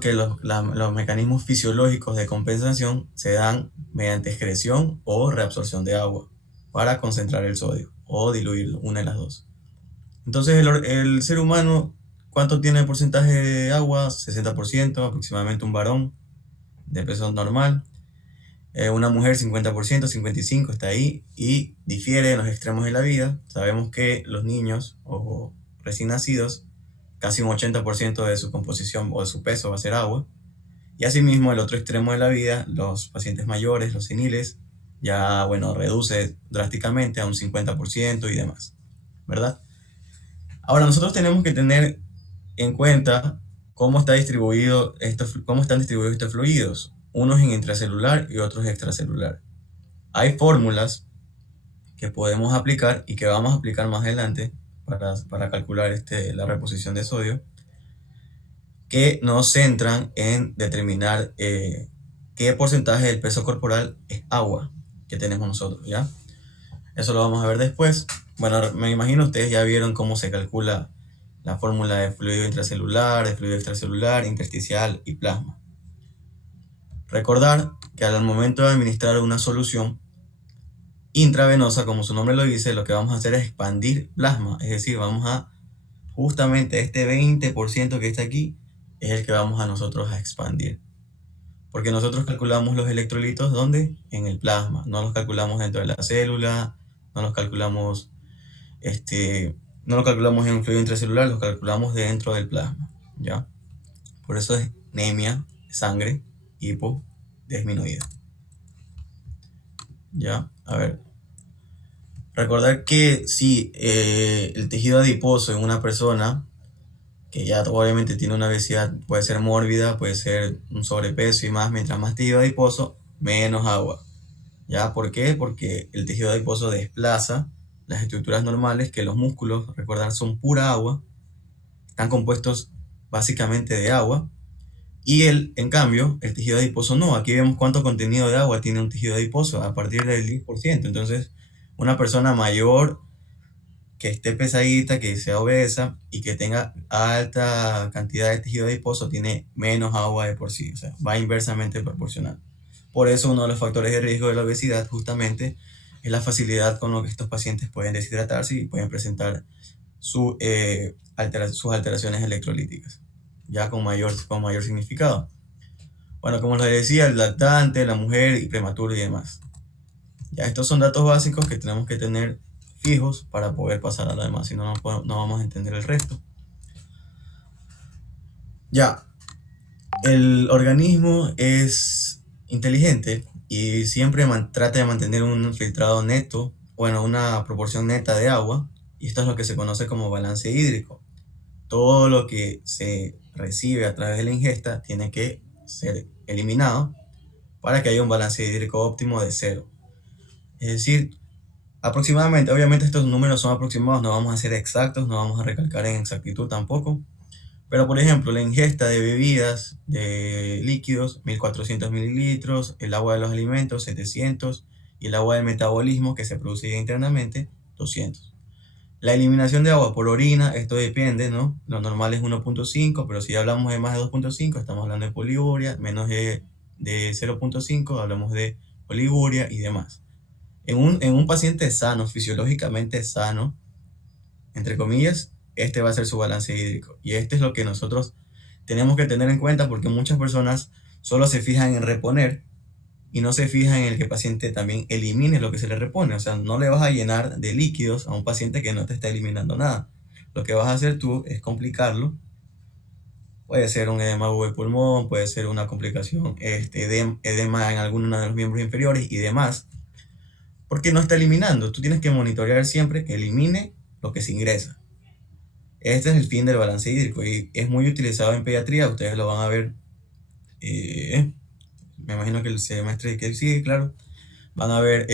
que los mecanismos fisiológicos de compensación se dan mediante excreción o reabsorción de agua para concentrar el sodio o diluirlo, una de las dos. Entonces el ser humano, ¿cuánto tiene de porcentaje de agua? 60%, aproximadamente un varón de peso normal. Una mujer 50%, 55%, está ahí y difiere en los extremos de la vida. Sabemos que los niños o recién nacidos, casi un 80% de su composición o de su peso va a ser agua. Y asimismo, el otro extremo de la vida, los pacientes mayores, los seniles, ya, bueno, reduce drásticamente a un 50% y demás, ¿verdad? Ahora, nosotros tenemos que tener en cuenta cómo están distribuidos estos fluidos, unos en intracelular y otros extracelular. Hay fórmulas que podemos aplicar y que vamos a aplicar más adelante para calcular la reposición de sodio, que nos centran en determinar qué porcentaje del peso corporal es agua que tenemos nosotros, ¿ya? Eso lo vamos a ver después. Bueno, me imagino ustedes ya vieron cómo se calcula la fórmula de fluido intracelular, de fluido extracelular, intersticial y plasma. Recordar que al momento de administrar una solución intravenosa, como su nombre lo dice, lo que vamos a hacer es expandir plasma, es decir, vamos a justamente este 20% que está aquí es el que vamos a nosotros a expandir. Porque nosotros calculamos los electrolitos, ¿dónde? En el plasma. No los calculamos dentro de la célula, no los calculamos, no los calculamos en un fluido intracelular, los calculamos dentro del plasma, ¿ya? Por eso es anemia, sangre, hipodisminuida. ¿Ya? A ver. Recordar que si el tejido adiposo en una persona que ya obviamente tiene una obesidad, puede ser mórbida, puede ser un sobrepeso y más, mientras más tejido adiposo, menos agua. ¿Ya? ¿Por qué? Porque el tejido adiposo desplaza las estructuras normales, que los músculos, recordar, son pura agua, están compuestos básicamente de agua, y en cambio, el tejido adiposo no. Aquí vemos cuánto contenido de agua tiene un tejido adiposo, a partir del 10%. Entonces, una persona mayor que esté pesadita, que sea obesa y que tenga alta cantidad de tejido adiposo, tiene menos agua de por sí, o sea, va inversamente proporcional. Por eso uno de los factores de riesgo de la obesidad justamente es la facilidad con lo que estos pacientes pueden deshidratarse y pueden presentar sus alteraciones electrolíticas, ya con mayor significado. Bueno, como les decía, el lactante, la mujer y prematuro y demás. Ya estos son datos básicos que tenemos que tener fijos para poder pasar a lo demás, si no, no vamos a entender el resto. Ya, el organismo es inteligente y siempre trata de mantener un filtrado neto, bueno, una proporción neta de agua, y esto es lo que se conoce como balance hídrico. Todo lo que se recibe a través de la ingesta tiene que ser eliminado para que haya un balance hídrico óptimo de 0. Es decir, aproximadamente, obviamente estos números son aproximados, no vamos a ser exactos, no vamos a recalcar en exactitud tampoco. Pero por ejemplo, la ingesta de bebidas, de líquidos, 1400 mililitros, el agua de los alimentos, 700, y el agua del metabolismo que se produce ya internamente, 200. La eliminación de agua por orina, esto depende, ¿no? Lo normal es 1.5, pero si hablamos de más de 2.5, estamos hablando de poliuria, menos de 0.5, hablamos de oliguria y demás. En un paciente sano, fisiológicamente sano, entre comillas, este va a ser su balance hídrico. Y este es lo que nosotros tenemos que tener en cuenta, porque muchas personas solo se fijan en reponer y no se fijan en el que el paciente también elimine lo que se le repone. O sea, no le vas a llenar de líquidos a un paciente que no te está eliminando nada. Lo que vas a hacer tú es complicarlo. Puede ser un edema de pulmón, puede ser una complicación, edema en alguno de los miembros inferiores y demás. Porque no está eliminando. Tú tienes que monitorear siempre que elimine lo que se ingresa. Este es el fin del balance hídrico y es muy utilizado en pediatría. Ustedes lo van a ver, me imagino que el semestre que sigue, claro, van a ver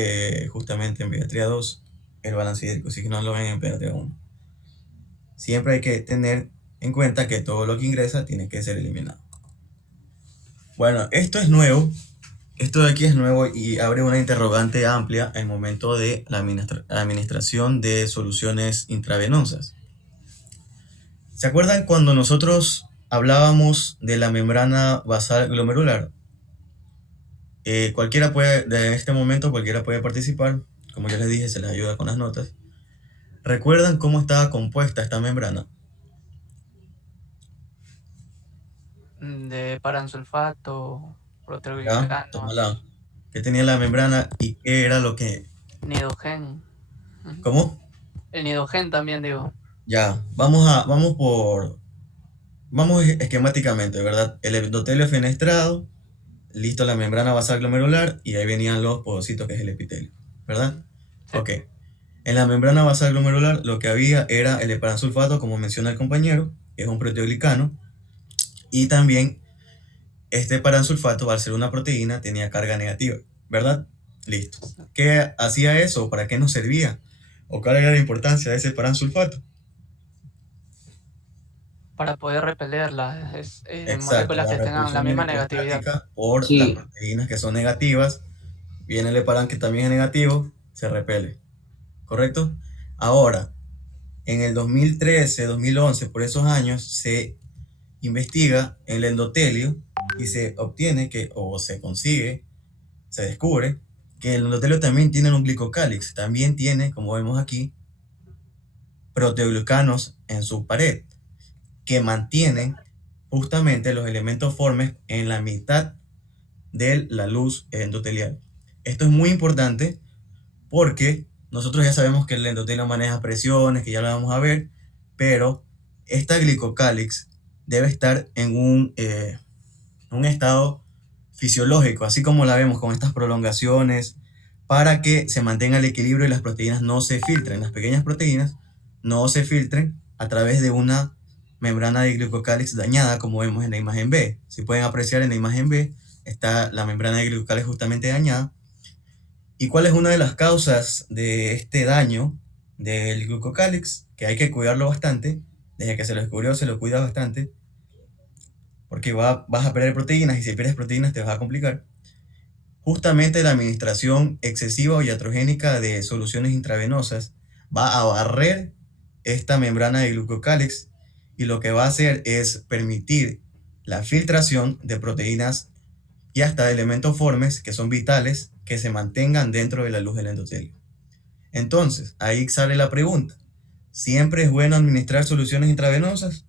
justamente en pediatría 2 el balance hídrico, si que no lo ven en pediatría 1. Siempre hay que tener en cuenta que todo lo que ingresa tiene que ser eliminado. Bueno, esto es nuevo. Esto de aquí es nuevo y abre una interrogante amplia en el momento de la administración de soluciones intravenosas. ¿Se acuerdan cuando nosotros hablábamos de la membrana basal glomerular. Cualquiera puede, en este momento cualquiera puede participar. Como ya les dije, se les ayuda con las notas. ¿Recuerdan cómo estaba compuesta esta membrana? De paransulfato, ¿Ya? Tómala. proteoglicanos, ¿Qué tenía la membrana y qué era lo que... nidogen. Ujú. ¿Cómo? El nidogen también, digo. Ya, vamos esquemáticamente, ¿verdad? El endotelio fenestrado, listo la membrana basal glomerular y ahí venían los podocitos que es el epitelio, ¿verdad? Sí. Ok. En la membrana basal glomerular lo que había era el heparansulfato, como menciona el compañero, que es un proteoglicano, y también este heparansulfato, al ser una proteína, tenía carga negativa, ¿verdad? Listo. ¿Qué hacía eso? ¿Para qué nos servía? ¿O cuál era la importancia de ese heparansulfato? Para poder repeler las Exacto, moléculas la que tengan la repulsión misma negatividad. electrostática por las Sí, proteínas que son negativas. Viene el heparán que también es negativo, se repele, ¿correcto? Ahora, en el 2013, 2011, por esos años, se investiga el endotelio y se obtiene que, o se consigue, se descubre que el endotelio también tiene un glicocálix, también tiene, como vemos aquí, proteoglucanos en su pared, que mantienen justamente los elementos formes en la mitad de la luz endotelial. Esto es muy importante porque nosotros ya sabemos que el endotelio maneja presiones, que ya lo vamos a ver, pero esta glicocálix debe estar en un estado fisiológico, así como la vemos con estas prolongaciones, para que se mantenga el equilibrio y las proteínas no se filtren, las pequeñas proteínas no se filtren a través de una membrana de glicocálix dañada, como vemos en la imagen B. Si pueden apreciar en la imagen B, está la membrana de glicocálix justamente dañada. ¿Y cuál es una de las causas de este daño del glucocálix? Que hay que cuidarlo bastante. Desde que se lo descubrió, se lo cuida bastante. Porque vas a perder proteínas y si pierdes proteínas te vas a complicar. Justamente la administración excesiva o iatrogénica de soluciones intravenosas va a barrer esta membrana de glucocálix y lo que va a hacer es permitir la filtración de proteínas y hasta de elementos formes que son vitales que se mantengan dentro de la luz del endotelio. Entonces, ahí sale la pregunta. ¿Siempre es bueno administrar soluciones intravenosas?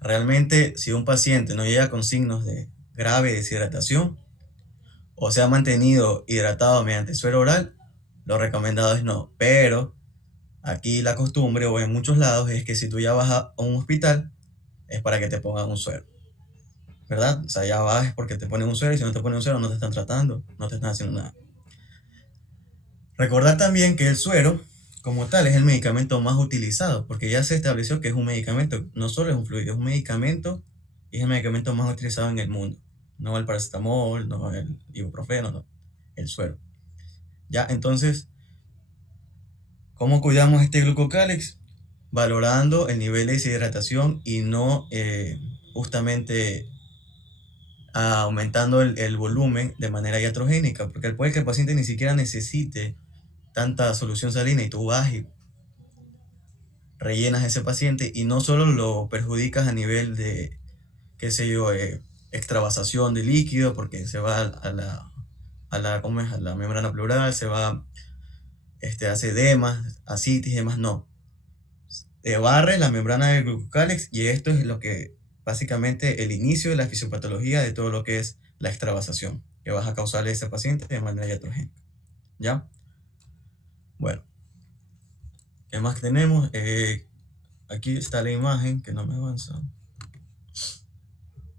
Realmente, si un paciente no llega con signos de grave deshidratación o se ha mantenido hidratado mediante suero oral, lo recomendado es no. Pero aquí la costumbre o en muchos lados es que si tú ya vas a un hospital es para que te pongan un suero, ¿verdad? O sea, ya vas porque te ponen un suero y si no te ponen un suero no te están tratando, no te están haciendo nada. Recordar también que el suero, como tal, es el medicamento más utilizado, porque ya se estableció que es un medicamento, no solo es un fluido, es un medicamento y es el medicamento más utilizado en el mundo. No el paracetamol, no el ibuprofeno, no, el suero. Ya, entonces, ¿cómo cuidamos este glucocálix? Valorando el nivel de deshidratación y no justamente aumentando el volumen de manera iatrogénica, porque puede que el paciente ni siquiera necesite tanta solución salina y tú vas y rellenas a ese paciente y no solo lo perjudicas a nivel de, qué sé yo, extravasación de líquido, porque se va ¿cómo es? A la membrana pleural, se va, hace edemas, ascitis y demás, no. Te barre la membrana del glucocálix y esto es lo que, básicamente, el inicio de la fisiopatología de todo lo que es la extravasación, que vas a causarle a ese paciente de manera iatrogénica. ¿Ya? Bueno, ¿qué más tenemos? Aquí está la imagen que no me avanza.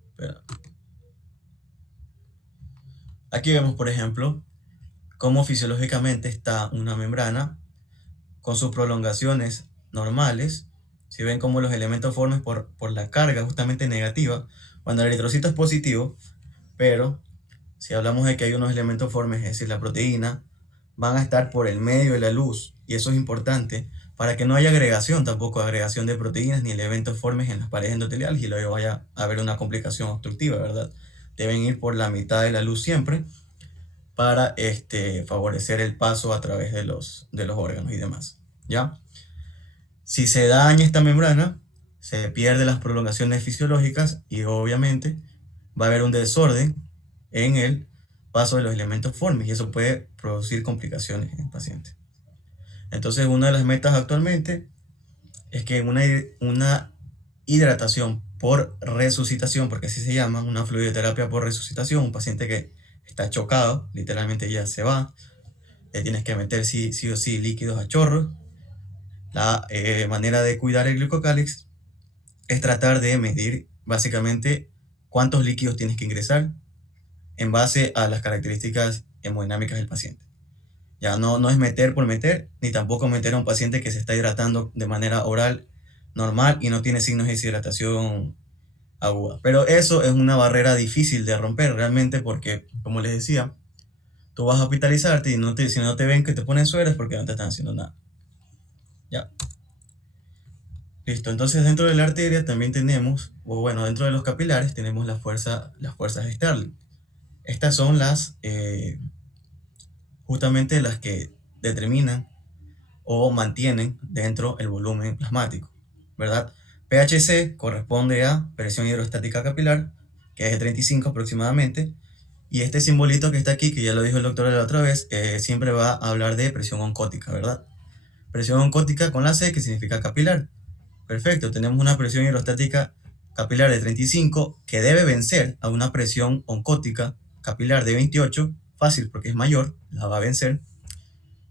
Espera. Aquí vemos, por ejemplo, cómo fisiológicamente está una membrana con sus prolongaciones normales. Si ven cómo los elementos forman por la carga justamente negativa, cuando el eritrocito es positivo, pero si hablamos de que hay unos elementos formes, es decir, la proteína, van a estar por el medio de la luz, y eso es importante para que no haya agregación, tampoco agregación de proteínas ni elementos formes en las paredes endoteliales y luego vaya a haber una complicación obstructiva, ¿verdad? Deben ir por la mitad de la luz siempre para favorecer el paso a través de los órganos y demás, ¿ya? Si se daña esta membrana, se pierden las prolongaciones fisiológicas y obviamente va a haber un desorden en el paso de los elementos formis y eso puede producir complicaciones en el paciente. Entonces, una de las metas actualmente es que una hidratación por resucitación, porque así se llama, una fluidoterapia por resucitación, un paciente que está chocado, literalmente ya se va, le tienes que meter sí o sí líquidos a chorros. La manera de cuidar el glucocálix es tratar de medir básicamente cuántos líquidos tienes que ingresar en base a las características hemodinámicas del paciente. Ya no es meter por meter, ni tampoco meter a un paciente que se está hidratando de manera oral normal y no tiene signos de deshidratación aguda. Pero eso es una barrera difícil de romper realmente porque, como les decía, tú vas a hospitalizarte y si no te ven que te ponen suero es porque no te están haciendo nada. Ya. Listo, entonces dentro de la arteria también tenemos, o bueno, dentro de los capilares tenemos las fuerzas de Starling. Estas son justamente las que determinan o mantienen dentro el volumen plasmático, ¿verdad? PHC corresponde a presión hidrostática capilar, que es de 35 aproximadamente, y este simbolito que está aquí, que ya lo dijo el doctor la otra vez, siempre va a hablar de presión oncótica, ¿verdad? Presión oncótica con la C, que significa capilar. Perfecto, tenemos una presión hidrostática capilar de 35 que debe vencer a una presión oncótica capilar de 28, fácil porque es mayor, la va a vencer,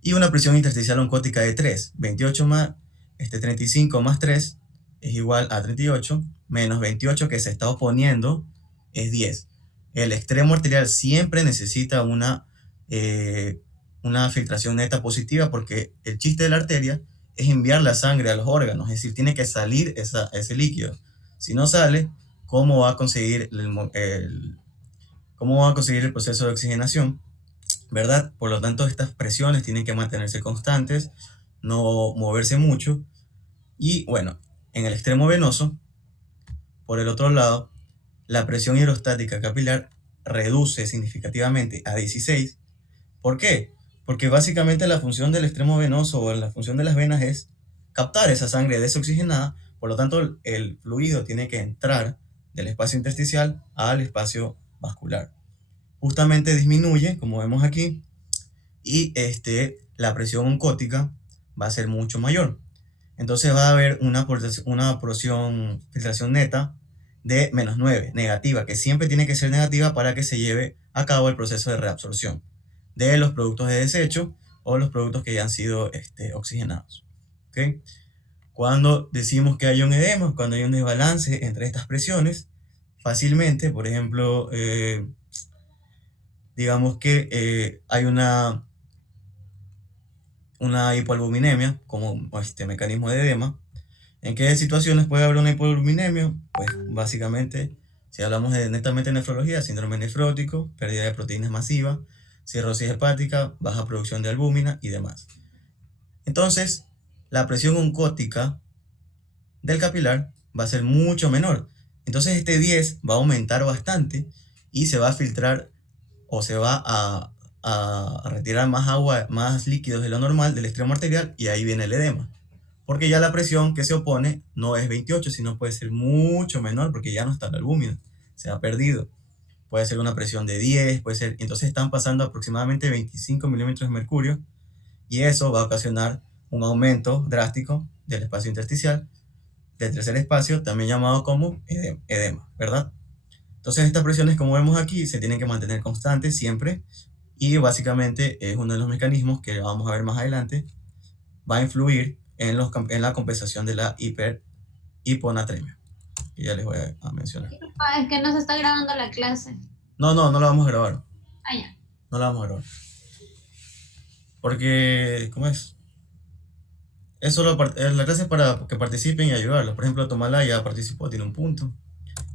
y una presión intersticial oncótica de 3, 28 más 35 más 3 es igual a 38, menos 28 que se está oponiendo es 10. El extremo arterial siempre necesita una filtración neta positiva porque el chiste de la arteria es enviar la sangre a los órganos, es decir, tiene que salir ese líquido. Si no sale, ¿cómo va a conseguir cómo va a conseguir el proceso de oxigenación? ¿Verdad? Por lo tanto, estas presiones tienen que mantenerse constantes, no moverse mucho. Y bueno, en el extremo venoso, por el otro lado, la presión hidrostática capilar reduce significativamente a 16. ¿Por qué? Porque básicamente la función del extremo venoso o la función de las venas es captar esa sangre desoxigenada, por lo tanto el fluido tiene que entrar del espacio intersticial al espacio vascular. Justamente disminuye, como vemos aquí, y la presión oncótica va a ser mucho mayor. Entonces va a haber una filtración neta de menos 9, negativa, que siempre tiene que ser negativa para que se lleve a cabo el proceso de reabsorción de los productos de desecho o los productos que ya han sido oxigenados. ¿Okay? Cuando decimos que hay un edema, cuando hay un desbalance entre estas presiones, fácilmente, por ejemplo, digamos que hay una hipoalbuminemia como mecanismo de edema. ¿En qué situaciones puede haber una hipoalbuminemia? Pues básicamente, si hablamos de netamente nefrología, síndrome nefrótico, pérdida de proteínas masiva, cirrosis hepática, baja producción de albúmina y demás. Entonces, la presión oncótica del capilar va a ser mucho menor. Entonces este 10 va a aumentar bastante y se va a filtrar o se va a retirar más agua, más líquidos de lo normal del extremo arterial y ahí viene el edema. Porque ya la presión que se opone no es 28, sino puede ser mucho menor porque ya no está la albúmina, se ha perdido. Puede ser una presión de 10, puede ser, entonces están pasando aproximadamente 25 milímetros de mercurio y eso va a ocasionar un aumento drástico del espacio intersticial, del tercer espacio, también llamado como edema, ¿verdad? Entonces estas presiones, como vemos aquí, se tienen que mantener constantes siempre y básicamente es uno de los mecanismos que vamos a ver más adelante, va a influir en la compensación de la hiponatremia. Y ya les voy a mencionar. Es que no se está grabando la clase. No la vamos a grabar. Ah, ya. No la vamos a grabar. Porque, ¿cómo es? Es solo la clase es para que participen y ayudarlos. Por ejemplo, Tomala ya participó, tiene un punto.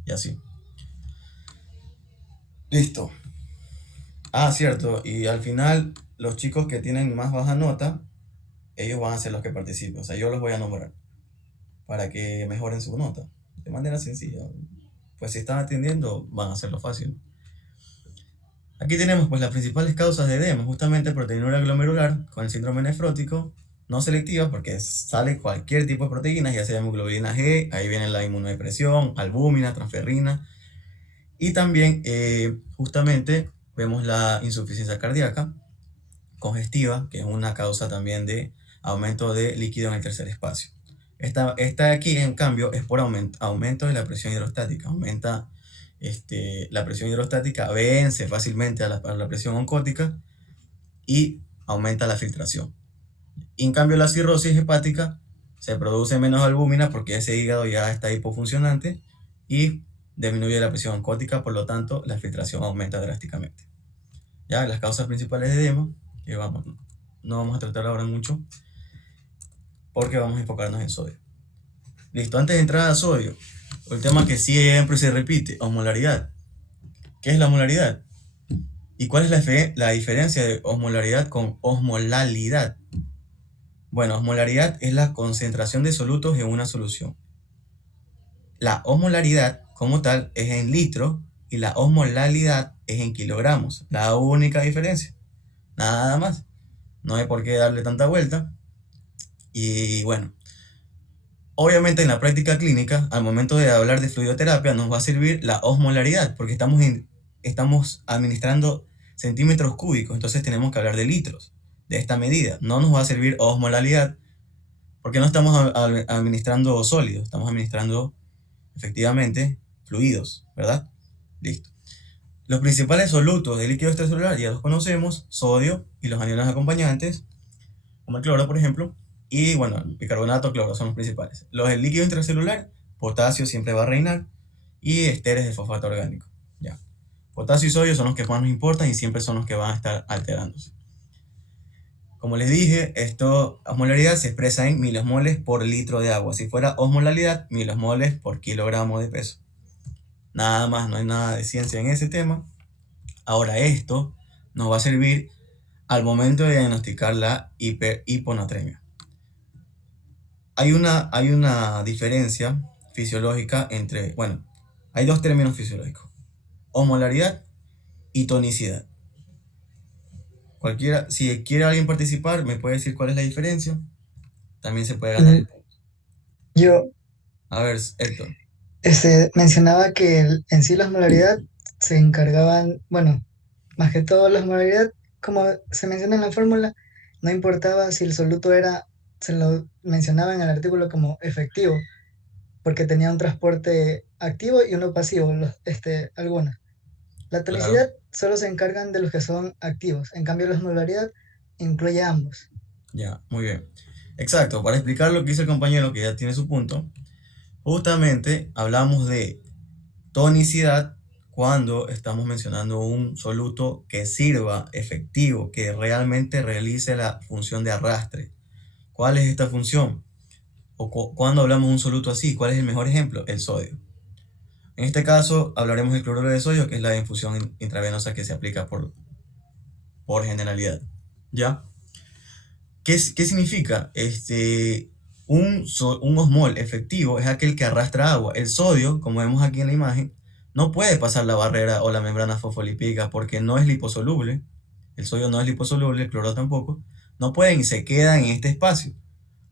Y así. Listo. Ah, cierto. Y al final, los chicos que tienen más baja nota, ellos van a ser los que participen. O sea, yo los voy a nombrar para que mejoren su nota. De manera sencilla. Pues si están atendiendo, van a hacerlo fácil. Aquí tenemos pues las principales causas de edema, justamente proteinura glomerular con el síndrome nefrótico, no selectivas porque sale cualquier tipo de proteínas, ya sea hemoglobina G, ahí viene la inmunodepresión, albúmina, transferrina, y también justamente vemos la insuficiencia cardíaca congestiva, que es una causa también de aumento de líquido en el tercer espacio. Esta de aquí, en cambio, es por aumento de la presión hidrostática. Aumenta la presión hidrostática, vence fácilmente a la presión oncótica y aumenta la filtración. Y en cambio, la cirrosis hepática se produce menos albúmina porque ese hígado ya está hipofuncionante y disminuye la presión oncótica, por lo tanto, la filtración aumenta drásticamente. Ya, las causas principales de edema, que no vamos a tratar ahora mucho, porque vamos a enfocarnos en sodio. Listo, antes de entrar a sodio, el tema que siempre se repite, osmolaridad. ¿Qué es la osmolaridad? ¿Y cuál es la diferencia de osmolaridad con osmolalidad? Bueno, osmolaridad es la concentración de solutos en una solución. La osmolaridad, como tal, es en litros y la osmolalidad es en kilogramos. La única diferencia. Nada más. No hay por qué darle tanta vuelta. Y bueno, obviamente en la práctica clínica, al momento de hablar de fluidoterapia, nos va a servir la osmolaridad, porque estamos administrando centímetros cúbicos, entonces tenemos que hablar de litros, de esta medida. No nos va a servir osmolalidad, porque no estamos administrando sólidos, estamos administrando efectivamente fluidos, ¿verdad? Listo. Los principales solutos de líquido extracelular ya los conocemos: sodio y los aniones acompañantes, como el cloro, por ejemplo. Y bueno, bicarbonato, cloro son los principales. Los del líquido intracelular, potasio siempre va a reinar, y esteres de fosfato orgánico. Ya. Potasio y sodio son los que más nos importan y siempre son los que van a estar alterándose. Como les dije, osmolaridad se expresa en milosmoles por litro de agua. Si fuera osmolalidad, milosmoles por kilogramo de peso. Nada más, no hay nada de ciencia en ese tema. Ahora, esto nos va a servir al momento de diagnosticar la hiponatremia. Hay una diferencia fisiológica entre, bueno, hay dos términos fisiológicos: osmolaridad y tonicidad. Cualquiera, si quiere alguien participar, me puede decir cuál es la diferencia. También se puede ganar. Yo A ver, Héctor. mencionaba que en sí la osmolaridad se encargaban, bueno, más que todo la osmolaridad, como se menciona en la fórmula, no importaba si el soluto era, se lo mencionaba en el artículo como efectivo, porque tenía un transporte activo y uno pasivo, algunas. La tonicidad Claro. solo se encargan de los que son activos, en cambio la osmolaridad incluye a ambos. Ya, muy bien. Exacto, para explicar lo que dice el compañero, que ya tiene su punto, justamente hablamos de tonicidad cuando estamos mencionando un soluto que sirva efectivo, que realmente realice la función de arrastre. ¿Cuál es esta función? O cuando hablamos de un soluto así, ¿cuál es el mejor ejemplo? El sodio. En este caso hablaremos del cloruro de sodio, que es la infusión intravenosa que se aplica por generalidad. ¿Ya? ¿Qué significa? Un osmol efectivo es aquel que arrastra agua. El sodio, como vemos aquí en la imagen, no puede pasar la barrera o la membrana fosfolipídica porque no es liposoluble. El sodio no es liposoluble, el cloro tampoco. No pueden y se quedan en este espacio.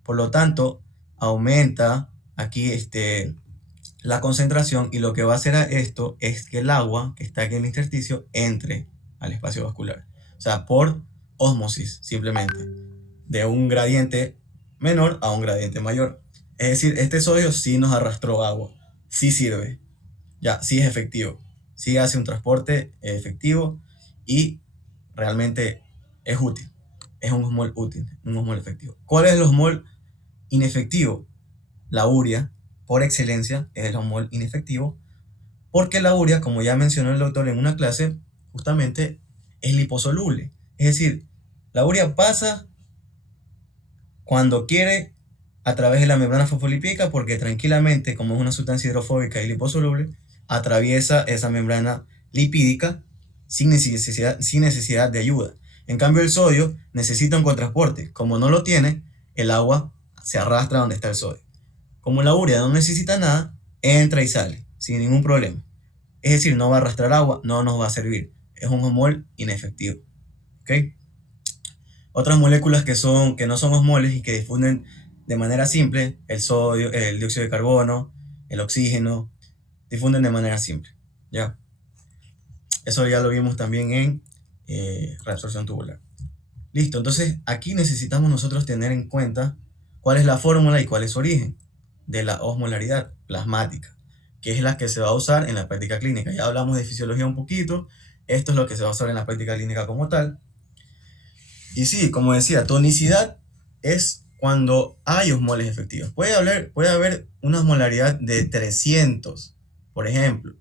Por lo tanto, aumenta aquí la concentración, y lo que va a hacer a esto es que el agua que está aquí en el intersticio entre al espacio vascular. O sea, por ósmosis, simplemente, de un gradiente menor a un gradiente mayor. Es decir, este sodio sí nos arrastró agua, sí sirve, ya, sí es efectivo, sí hace un transporte efectivo y realmente es útil. Es un osmol útil, un osmol efectivo. ¿Cuál es el osmol inefectivo? La urea, por excelencia, es el osmol inefectivo, porque la urea, como ya mencionó el doctor en una clase, justamente es liposoluble. Es decir, la urea pasa cuando quiere a través de la membrana fosfolipídica, porque tranquilamente, como es una sustancia hidrofóbica y liposoluble, atraviesa esa membrana lipídica sin necesidad de ayuda. En cambio, el sodio necesita un contrasporte. Como no lo tiene, el agua se arrastra donde está el sodio. Como la urea no necesita nada, entra y sale sin ningún problema. Es decir, no va a arrastrar agua, no nos va a servir. Es un osmol inefectivo. ¿Ok? Otras moléculas que no son osmoles y que difunden de manera simple, el sodio, el dióxido de carbono, el oxígeno, difunden de manera simple, ¿ya? Eso ya lo vimos también en reabsorción tubular. Listo, entonces aquí necesitamos nosotros tener en cuenta cuál es la fórmula y cuál es su origen de la osmolaridad plasmática, que es la que se va a usar en la práctica clínica. Ya hablamos de fisiología un poquito, esto es lo que se va a usar en la práctica clínica como tal. Y sí, como decía, tonicidad es cuando hay osmoles efectivos. Puede haber una osmolaridad de 300, por ejemplo,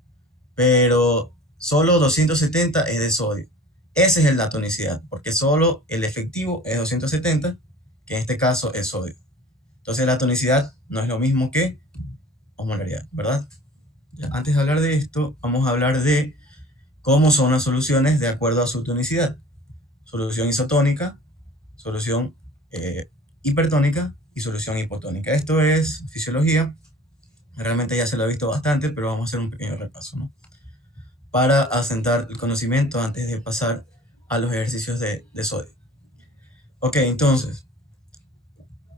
pero solo 270 es de sodio. Esa es la tonicidad, porque solo el efectivo es 270, que en este caso es sodio. Entonces la tonicidad no es lo mismo que osmolaridad, ¿verdad? Ya, antes de hablar de esto, vamos a hablar de cómo son las soluciones de acuerdo a su tonicidad. Solución isotónica, solución hipertónica y solución hipotónica. Esto es fisiología. Realmente ya se lo he visto bastante, pero vamos a hacer un pequeño repaso, ¿no? Para asentar el conocimiento antes de pasar a los ejercicios de sodio. Ok, entonces,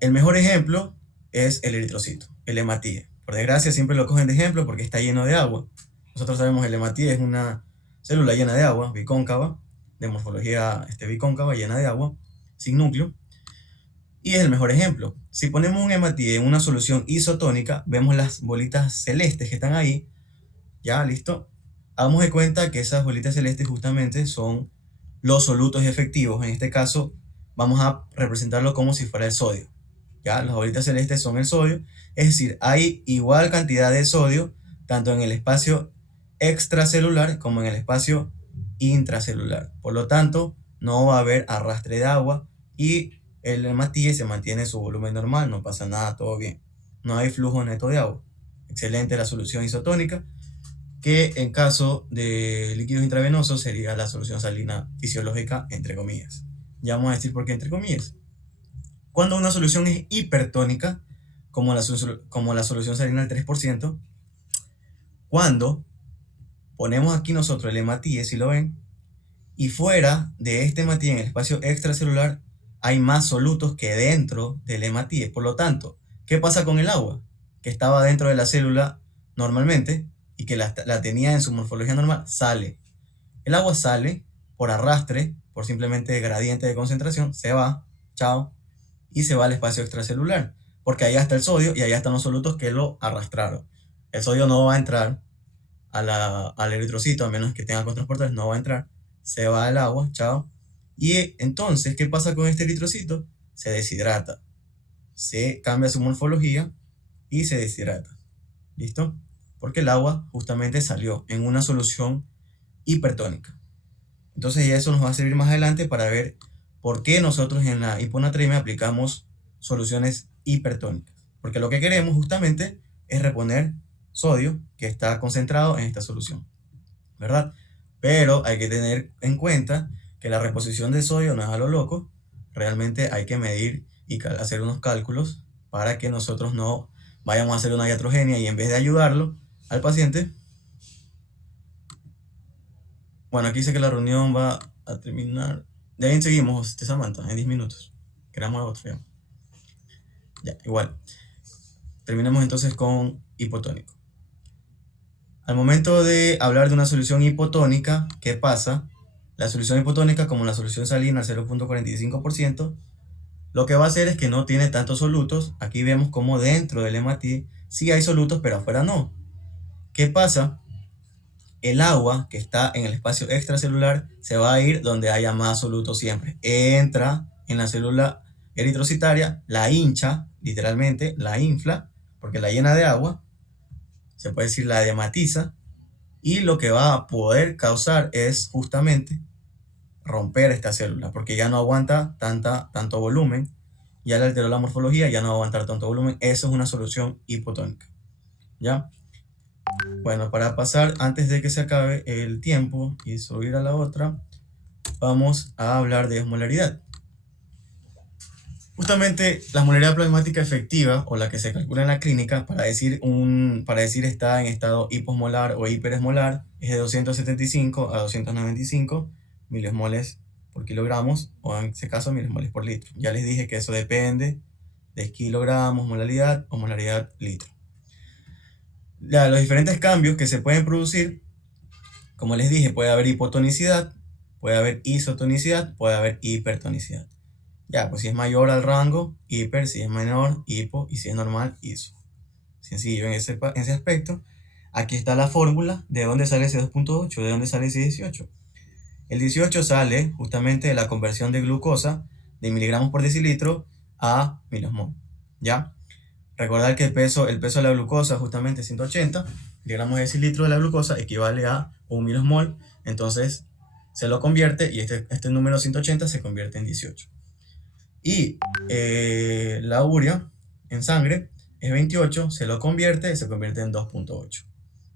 el mejor ejemplo es el eritrocito, el hematíe. Por desgracia siempre lo cogen de ejemplo porque está lleno de agua. Nosotros sabemos que el hematíe es una célula llena de agua, bicóncava, de morfología bicóncava, llena de agua, sin núcleo. Y es el mejor ejemplo. Si ponemos un hematíe en una solución isotónica, vemos las bolitas celestes que están ahí. Ya, listo. Hagamos de cuenta que esas bolitas celestes justamente son los solutos efectivos. En este caso, vamos a representarlo como si fuera el sodio. Ya, las bolitas celestes son el sodio. Es decir, hay igual cantidad de sodio tanto en el espacio extracelular como en el espacio intracelular. Por lo tanto, no va a haber arrastre de agua y el hematíe se mantiene su volumen normal, no pasa nada, todo bien. No hay flujo neto de agua. Excelente la solución isotónica, que en caso de líquidos intravenosos sería la solución salina fisiológica, entre comillas. Ya vamos a decir por qué entre comillas. Cuando una solución es hipertónica, como la solución salina al 3%, cuando ponemos aquí nosotros el hematíe, si lo ven, y fuera de este hematíe en el espacio extracelular hay más solutos que dentro del hematíe. Por lo tanto, ¿qué pasa con el agua? Que estaba dentro de la célula normalmente y que la tenía en su morfología normal, sale. El agua sale por arrastre, por simplemente gradiente de concentración, se va, chao, y se va al espacio extracelular, porque allá está el sodio y allá están los solutos que lo arrastraron. El sodio no va a entrar al eritrocito, a menos que tenga cotransportadores, no va a entrar, se va al agua, chao. Y entonces, ¿qué pasa con este eritrocito? Se deshidrata, se cambia su morfología y se deshidrata. ¿Listo? Porque el agua justamente salió en una solución hipertónica. Entonces ya eso nos va a servir más adelante para ver por qué nosotros en la hiponatremia aplicamos soluciones hipertónicas. Porque lo que queremos justamente es reponer sodio que está concentrado en esta solución, ¿verdad? Pero hay que tener en cuenta que la reposición de sodio no es a lo loco. Realmente hay que medir y hacer unos cálculos para que nosotros no vayamos a hacer una iatrogenia y en vez de ayudarlo al paciente. Bueno, aquí dice que la reunión va a terminar. De ahí seguimos, Samantha, en 10 minutos. Queramos otro ya. Ya, igual. Terminemos entonces con hipotónico. Al momento de hablar de una solución hipotónica, ¿qué pasa? La solución hipotónica, como la solución salina al 0.45%, lo que va a hacer es que no tiene tantos solutos. Aquí vemos como dentro del hematíe sí hay solutos, pero afuera no. ¿Qué pasa? El agua que está en el espacio extracelular se va a ir donde haya más solutos siempre. Entra en la célula eritrocitaria, la hincha, literalmente, la infla, porque la llena de agua, se puede decir la edematiza, y lo que va a poder causar es justamente romper esta célula, porque ya no aguanta tanto volumen, ya le alteró la morfología, ya no va a aguantar tanto volumen. Eso es una solución hipotónica, ¿ya? Bueno, para pasar, antes de que se acabe el tiempo y subir a la otra, vamos a hablar de osmolaridad. Justamente la osmolaridad plasmática efectiva, o la que se calcula en la clínica, para decir está en estado hiposmolar o hiperesmolar, es de 275 a 295 miliosmoles por kilogramos, o en ese caso milismoles por litro. Ya les dije que eso depende de kilogramos, molaridad o molaridad litro. Ya, los diferentes cambios que se pueden producir, como les dije, puede haber hipotonicidad, puede haber isotonicidad, puede haber hipertonicidad. Ya, pues si es mayor al rango, hiper; si es menor, hipo; y si es normal, iso. Sencillo en ese aspecto. Aquí está la fórmula de dónde sale ese 2.8, de dónde sale ese 18. El 18 sale justamente de la conversión de glucosa de miligramos por decilitro a milosmol. ¿Ya? Recordar que el peso de la glucosa justamente es 180 miligramos de decilitro de la glucosa equivale a 1 milosmol. Entonces se lo convierte y este número 180 se convierte en 18. Y la urea en sangre es 28, se lo convierte y se convierte en 2.8.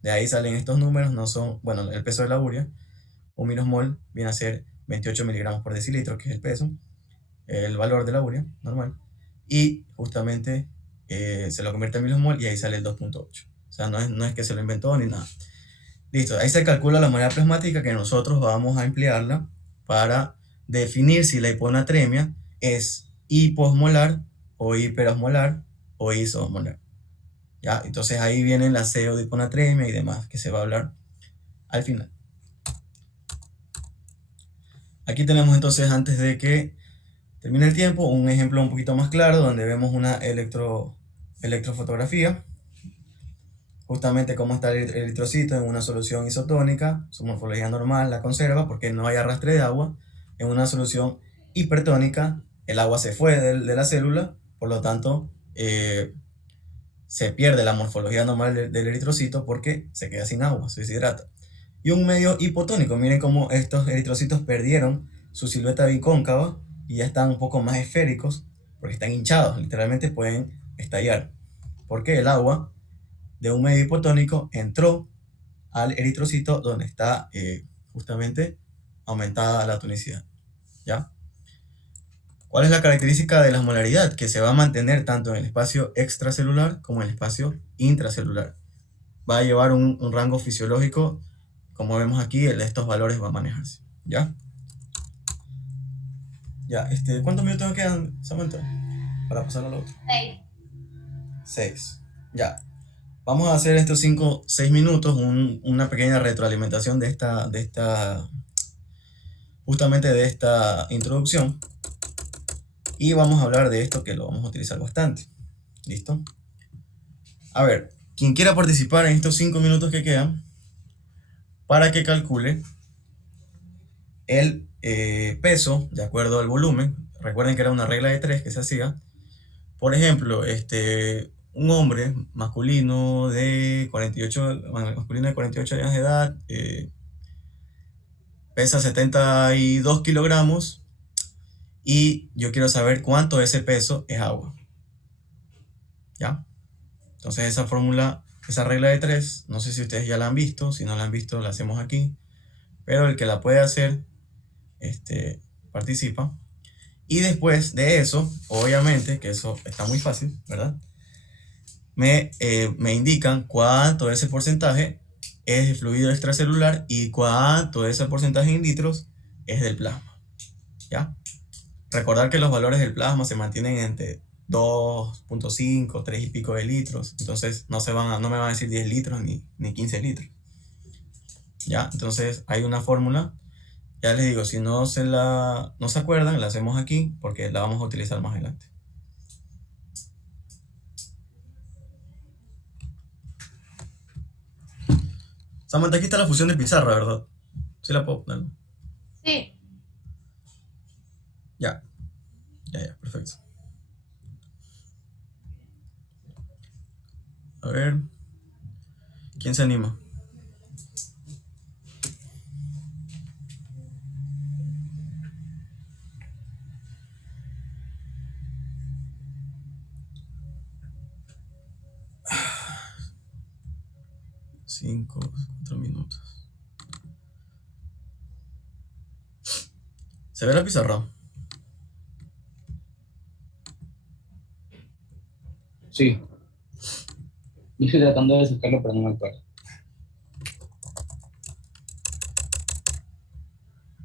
De ahí salen estos números, no son, bueno, el peso de la urea, 1 milosmol viene a ser 28 miligramos por decilitro, que es el peso, el valor de la urea normal, y justamente se lo convierte en milosmol y ahí sale el 2.8. O sea, no es que se lo inventó ni nada. Listo, ahí se calcula la molécula plasmática que nosotros vamos a emplearla para definir si la hiponatremia es hiposmolar o hiperosmolar o isosmolar. ¿Ya? Entonces ahí vienen la pseudohiponatremia y demás que se va a hablar al final. Aquí tenemos entonces, antes de que termine el tiempo, un ejemplo un poquito más claro donde vemos una electrofotografía. Justamente cómo está el eritrocito en una solución isotónica, su morfología normal la conserva porque no hay arrastre de agua. En una solución hipertónica, el agua se fue de la célula, por lo tanto se pierde la morfología normal del eritrocito porque se queda sin agua, se deshidrata. Y un medio hipotónico, miren cómo estos eritrocitos perdieron su silueta bicóncava y ya están un poco más esféricos porque están hinchados, literalmente pueden estallar. Porque el agua de un medio hipotónico entró al eritrocito donde está justamente aumentada la tonicidad. ¿Ya? ¿Cuál es la característica de la osmolaridad? Que se va a mantener tanto en el espacio extracelular como en el espacio intracelular. Va a llevar un rango fisiológico, como vemos aquí, el de estos valores va a manejarse. ¿Ya? Ya, ¿cuántos minutos me quedan, Samantha? Para pasar al otro. 6. 6. Ya. Vamos a hacer estos 6 minutos, una pequeña retroalimentación justamente de esta introducción. Y vamos a hablar de esto que lo vamos a utilizar bastante. ¿Listo? A ver, quien quiera participar en estos 5 minutos que quedan, para que calcule el peso de acuerdo al volumen. Recuerden que era una regla de 3 que se hacía. Por ejemplo, un hombre masculino de 48 años de edad, pesa 72 kilogramos y yo quiero saber cuánto de ese peso es agua. ¿Ya? Entonces esa fórmula, esa regla de 3, no sé si ustedes ya la han visto, si no la han visto la hacemos aquí, pero el que la puede hacer, participa. Y después de eso, obviamente, que eso está muy fácil, ¿verdad? Me indican cuánto de ese porcentaje es de fluido extracelular y cuánto de ese porcentaje en litros es del plasma. ¿Ya? Recordar que los valores del plasma se mantienen entre 2.5, 3 y pico de litros. Entonces no me van a decir 10 litros ni 15 litros. ¿Ya? Entonces hay una fórmula. Ya les digo, si no se acuerdan, la hacemos aquí porque la vamos a utilizar más adelante. Samantha, aquí está la fusión de pizarra, ¿verdad? ¿Sí la puedo poner? Sí. Ya, perfecto. A ver, ¿quién se anima? Cinco, 4 minutos. ¿Se ve la pizarra? Sí. Yo estoy tratando de sacarlo, pero no me acuerdo.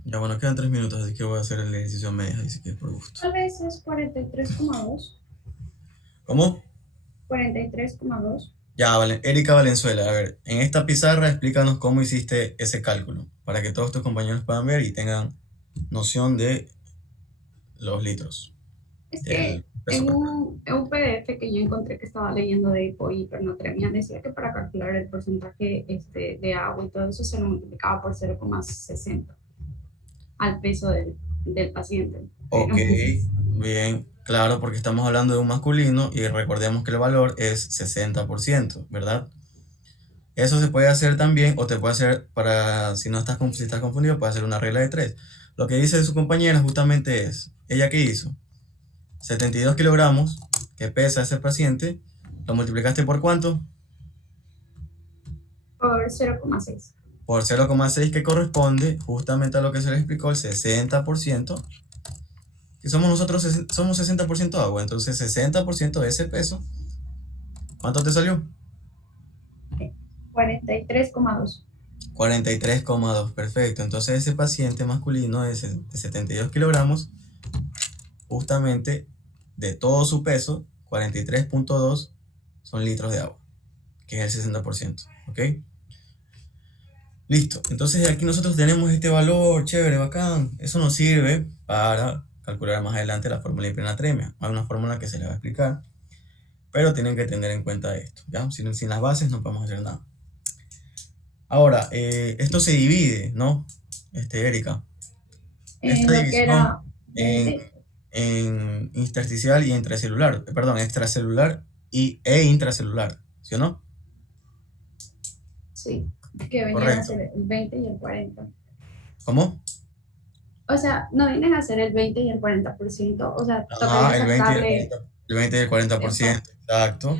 Ya bueno, quedan 3 minutos, así que voy a hacer el ejercicio a medias, así que por gusto. Tal vez es 43,2. ¿Cómo? 43,2. Ya, vale. Erika Valenzuela, a ver, en esta pizarra explícanos cómo hiciste ese cálculo, para que todos tus compañeros puedan ver y tengan noción de los litros, Es del que peso corporal. en un PDF que yo encontré que estaba leyendo de hipo y hipernatremia decía que para calcular el porcentaje de agua y todo eso se lo multiplicaba por 0,60 al peso del paciente. Ok, bien, claro, porque estamos hablando de un masculino y recordemos que el valor es 60%, ¿verdad? Eso se puede hacer también, o te puede hacer para, si no estás, si estás confundido, puede hacer una regla de 3. Lo que dice su compañera justamente es, ¿ella qué hizo? 72 kilogramos que pesa ese paciente, ¿lo multiplicaste por cuánto? Por 0,6. Por 0,6 que corresponde justamente a lo que se le explicó, el 60%, que somos nosotros, somos 60% agua, entonces 60% de ese peso, ¿cuánto te salió? 43,2. 43,2, perfecto. Entonces ese paciente masculino de 72 kilogramos, justamente de todo su peso, 43,2 son litros de agua, que es el 60%, ¿ok? Listo, entonces aquí nosotros tenemos este valor, chévere, bacán. Eso nos sirve para calcular más adelante la fórmula de hipernatremia. Hay una fórmula que se le va a explicar, pero tienen que tener en cuenta esto, ¿ya? Sin las bases no podemos hacer nada. Ahora, esto se divide, ¿no? Erika. Esta Lo que era división 20. en intersticial y intracelular, perdón, extracelular e intracelular, ¿sí o no? Sí, que venían a Correcto. ser el 20 y el 40. ¿Cómo? O sea, no vienen a ser el 20 y el 40%. O sea, tocaría El 20 y el sacarle 40, el 20 y el 40%, exacto.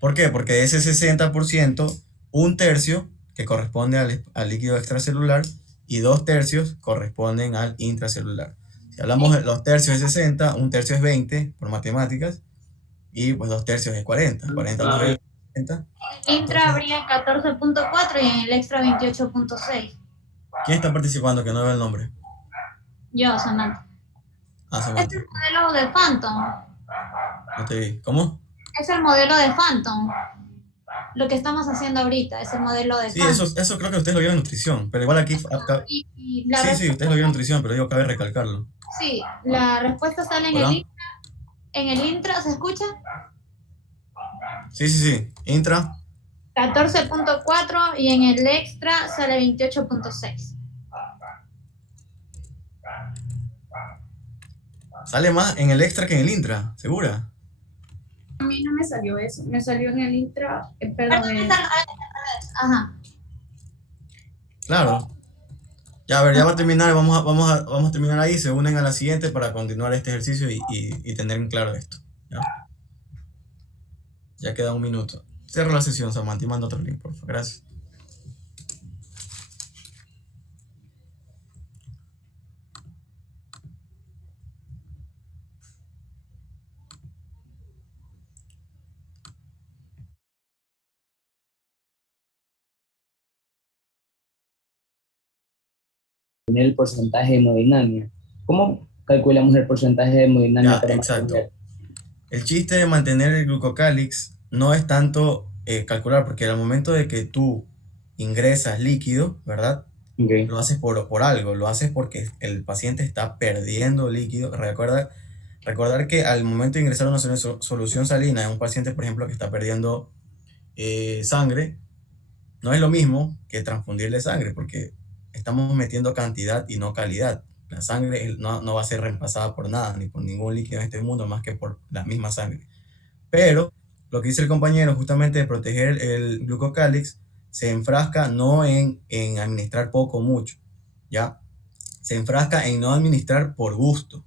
¿Por qué? Porque de ese 60%, un tercio que corresponde al líquido extracelular y 2 tercios corresponden al intracelular. Si hablamos de los tercios es 60, un tercio es 20 por matemáticas y pues 2 tercios es 40. 40 más 20, 60. El intra habría 14,4 y en el extra 28,6. ¿Quién está participando que no veo el nombre? Yo, Samantha. Ah, Es Samantha, el modelo de Phantom. no te vi. ¿Cómo? Es el modelo de Phantom. Lo que estamos haciendo ahorita es el modelo de Sí, Phantom. eso creo que ustedes lo vieron en nutrición, pero igual aquí... Y la Sí, respuesta, ustedes lo vieron en nutrición, pero digo, cabe recalcarlo. sí, la respuesta sale ¿Hola? en el intra, ¿se escucha? Sí. Intra. 14,4 y en el extra sale 28,6. Sale más en el extra que en el intra, ¿segura? A mí no me salió eso, me salió en el intra, perdón, Perdón, es al revés. Ajá. Claro. Ya, a ver, ya va a terminar, vamos a terminar ahí, se unen a la siguiente para continuar este ejercicio y tener en claro esto. ¿Ya? Ya queda un minuto. Cierro la sesión, Samantha, y manda otro link, por favor. Gracias. Tener el porcentaje de hemodinamia. ¿Cómo calculamos el porcentaje de hemodinamia Ya, para exacto. mantener? El chiste de mantener el glucocálix no es tanto calcular, porque al momento de que tú ingresas líquido, ¿verdad? Okay. Lo haces por algo, lo haces porque el paciente está perdiendo líquido. Recordar que al momento de ingresar una solución salina en un paciente, por ejemplo, que está perdiendo sangre, no es lo mismo que transfundirle sangre, porque estamos metiendo cantidad y no calidad. La sangre no va a ser reemplazada por nada, ni por ningún líquido en este mundo, más que por la misma sangre. Pero lo que dice el compañero, justamente de proteger el glucocálix, se enfrasca no en administrar poco o mucho, ¿ya? Se enfrasca en no administrar por gusto.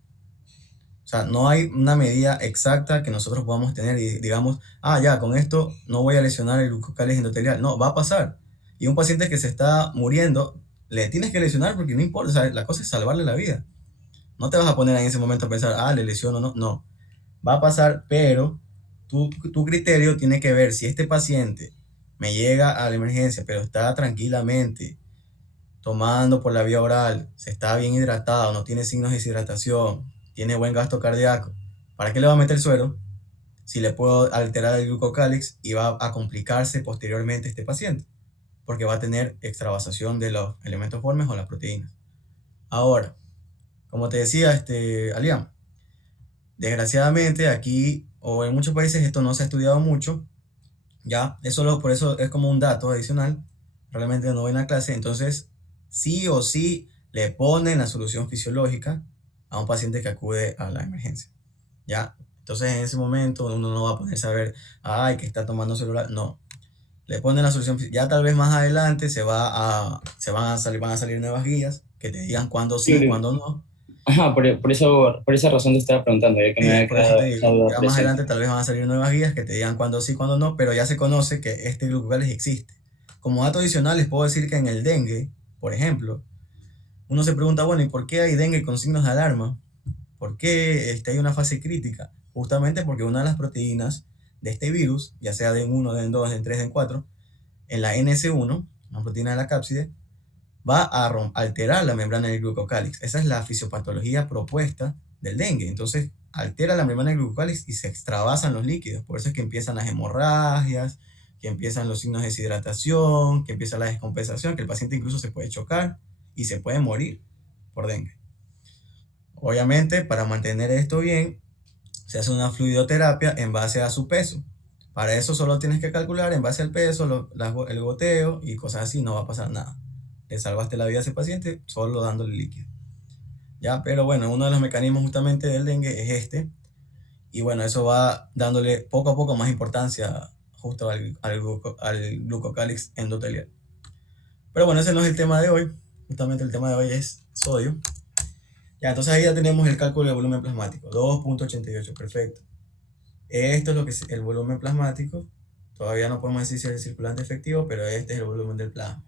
O sea, no hay una medida exacta que nosotros podamos tener y digamos, ya, con esto no voy a lesionar el glucocálix endotelial. No, va a pasar. Y un paciente que se está muriendo, le tienes que lesionar porque no importa, o sea, la cosa es salvarle la vida. No te vas a poner en ese momento a pensar, le lesiono, no. No, va a pasar, pero tu criterio tiene que ver si este paciente me llega a la emergencia, pero está tranquilamente tomando por la vía oral, se está bien hidratado, no tiene signos de deshidratación, tiene buen gasto cardíaco, ¿para qué le va a meter suero si le puedo alterar el glucocálix y va a complicarse posteriormente este paciente? Porque va a tener extravasación de los elementos formes o las proteínas. Ahora, como te decía, Alian, desgraciadamente aquí o en muchos países esto no se ha estudiado mucho, ya, por eso es como un dato adicional, realmente no ven la clase, entonces sí o sí le ponen la solución fisiológica a un paciente que acude a la emergencia, ya. Entonces en ese momento uno no va a ponerse a ver, ay, que está tomando celular, no. Le ponen la solución, ya tal vez más adelante van a salir nuevas guías que te digan cuándo sí, Claro. cuándo no. Ajá, por esa razón te estaba preguntando, ya que me Sí, había por eso quedado te esa digo, duda ya más presente. adelante tal vez van a salir nuevas guías que te digan cuándo sí, cuándo no, pero ya se conoce que este glucocálix existe. Como dato adicional les puedo decir que en el dengue, por ejemplo, uno se pregunta, bueno, ¿y por qué hay dengue con signos de alarma? ¿Por qué hay una fase crítica? Justamente porque una de las proteínas de este virus, ya sea DEN1, DEN2, DEN3, DEN4, en la NS1, una proteína de la cápside, va a alterar la membrana del glucocálix. Esa es la fisiopatología propuesta del dengue. Entonces, altera la membrana del glucocálix y se extravasan los líquidos. Por eso es que empiezan las hemorragias, que empiezan los signos de deshidratación, que empieza la descompensación, que el paciente incluso se puede chocar y se puede morir por dengue. Obviamente, para mantener esto bien, se hace una fluidoterapia en base a su peso. Para eso solo tienes que calcular en base al peso, el goteo y cosas así, no va a pasar nada. Le salvaste la vida a ese paciente solo dándole líquido. ¿Ya? Pero bueno, uno de los mecanismos justamente del dengue es este. Y bueno, eso va dándole poco a poco más importancia justo al glucocálix endotelial. Pero bueno, ese no es el tema de hoy. Justamente el tema de hoy es sodio. Ya, entonces ahí ya tenemos el cálculo del volumen plasmático. 2.88, perfecto. Esto es lo que es el volumen plasmático. Todavía no podemos decir si es el circulante efectivo, pero este es el volumen del plasma.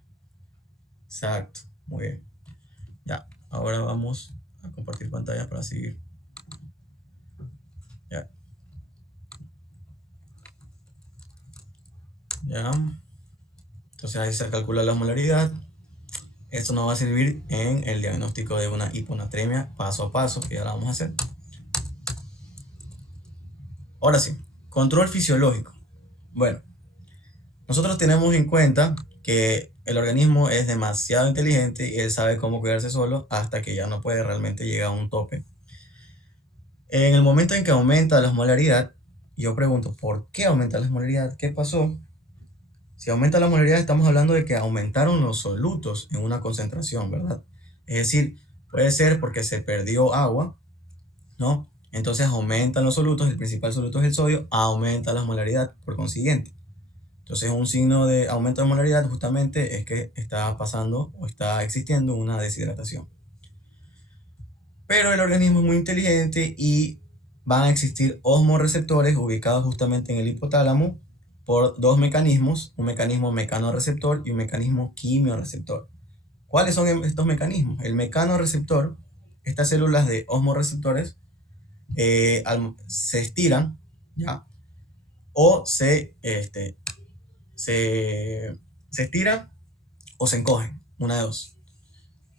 Exacto, muy bien. Ya, ahora vamos a compartir pantalla para seguir. Ya. Ya. Entonces ahí se calcula la osmolaridad. Esto nos va a servir en el diagnóstico de una hiponatremia paso a paso, que ya la vamos a hacer. Ahora sí, control fisiológico. Bueno, nosotros tenemos en cuenta que el organismo es demasiado inteligente y él sabe cómo cuidarse solo hasta que ya no puede realmente llegar a un tope. En el momento en que aumenta la osmolaridad, yo pregunto, ¿por qué aumenta la osmolaridad? ¿Qué pasó? Si aumenta la osmolaridad, estamos hablando de que aumentaron los solutos en una concentración, ¿verdad? Es decir, puede ser porque se perdió agua, ¿no? Entonces aumentan los solutos, el principal soluto es el sodio, aumenta la osmolaridad por consiguiente. Entonces un signo de aumento de osmolaridad justamente es que está pasando o está existiendo una deshidratación. Pero el organismo es muy inteligente y van a existir osmoreceptores ubicados justamente en el hipotálamo por dos mecanismos, un mecanismo mecanorreceptor y un mecanismo quimioreceptor. ¿Cuáles son estos mecanismos? El mecanorreceptor, estas células de osmoreceptores se estiran, ¿ya? O se estiran o se encogen, una de dos.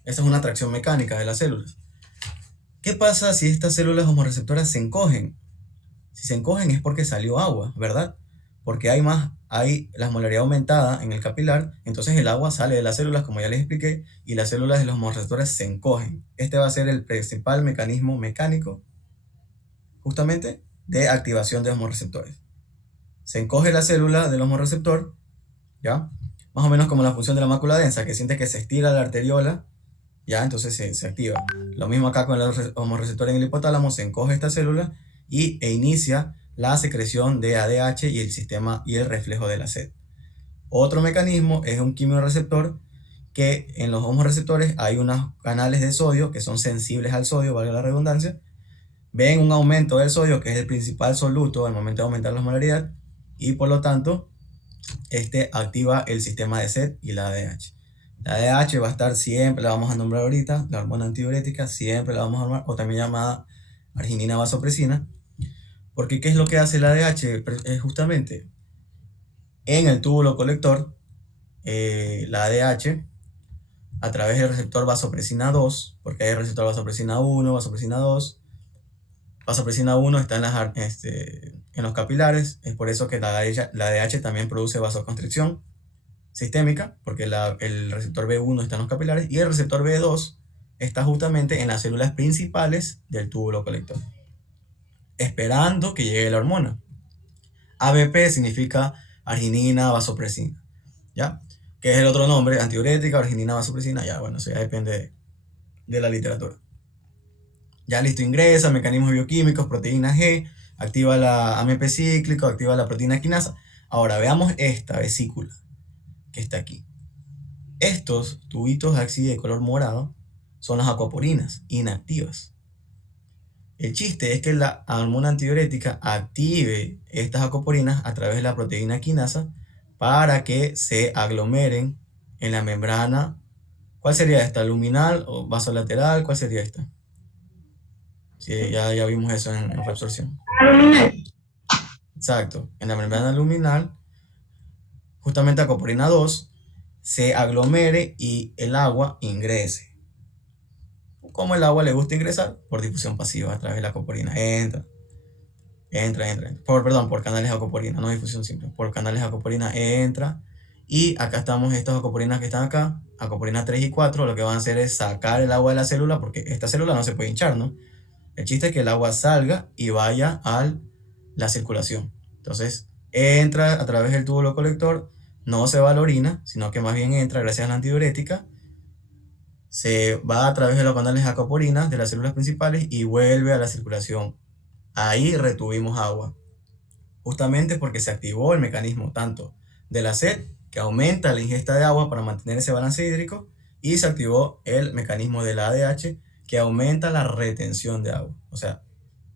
Esa es una atracción mecánica de las células. ¿Qué pasa si estas células osmoreceptoras se encogen? Si se encogen es porque salió agua, ¿verdad? Porque hay la osmolaridad aumentada en el capilar, entonces el agua sale de las células, como ya les expliqué, y las células de los osmoreceptores se encogen. Este va a ser el principal mecanismo mecánico, justamente, de activación de osmoreceptores. Se encoge la célula del osmoreceptor, ¿ya? Más o menos como la función de la mácula densa, que siente que se estira la arteriola, ¿ya? Entonces se activa. Lo mismo acá con el osmoreceptor en el hipotálamo, se encoge esta célula e inicia la secreción de ADH y el sistema y el reflejo de la sed. Otro mecanismo es un quimioreceptor, que en los osmoreceptores hay unos canales de sodio que son sensibles al sodio, valga la redundancia, ven un aumento del sodio, que es el principal soluto al momento de aumentar la osmolaridad, y por lo tanto activa el sistema de sed y la ADH. La ADH va a estar siempre, la vamos a nombrar ahorita, la hormona antidiurética, siempre la vamos a nombrar, o también llamada arginina vasopresina, porque ¿qué es lo que hace la ADH? Justamente en el túbulo colector, la ADH a través del receptor vasopresina 2, porque hay receptor vasopresina 1, vasopresina 2. Vasopresina 1 está en los capilares, es por eso que la ADH también produce vasoconstricción sistémica, porque el receptor B1 está en los capilares, y el receptor B2 está justamente en las células principales del túbulo colector, esperando que llegue la hormona. ABP significa arginina vasopresina, ¿ya? Que es el otro nombre, antidiurética, arginina vasopresina, ya, bueno, eso ya depende de la literatura. Ya listo, ingresa, mecanismos bioquímicos, proteína G, activa la AMP cíclico, activa la proteína quinasa. Ahora veamos esta vesícula que está aquí. Estos tubitos así de color morado son las acoporinas inactivas. El chiste es que la hormona antidiurética active estas acoporinas a través de la proteína quinasa para que se aglomeren en la membrana. ¿Cuál sería esta? ¿Luminal o vasolateral? ¿Cuál sería esta? Sí, ya vimos eso en reabsorción. Exacto. En la membrana luminal, justamente acoporina 2 se aglomere y el agua ingrese. ¿Cómo el agua le gusta ingresar? Por difusión pasiva a través de la acoporina. Entra. Por canales de acoporina, no difusión simple. Por canales de acoporina entra. Y acá estamos estas acoporinas que están acá, acoporina 3 y 4, lo que van a hacer es sacar el agua de la célula, porque esta célula no se puede hinchar, ¿no? El chiste es que el agua salga y vaya a la circulación. Entonces, entra a través del túbulo colector, no se va a la orina, sino que más bien entra gracias a la antidiurética, se va a través de los canales acoporinas de las células principales y vuelve a la circulación. Ahí retuvimos agua, justamente porque se activó el mecanismo tanto de la sed, que aumenta la ingesta de agua para mantener ese balance hídrico, y se activó el mecanismo de la ADH, que aumenta la retención de agua. O sea,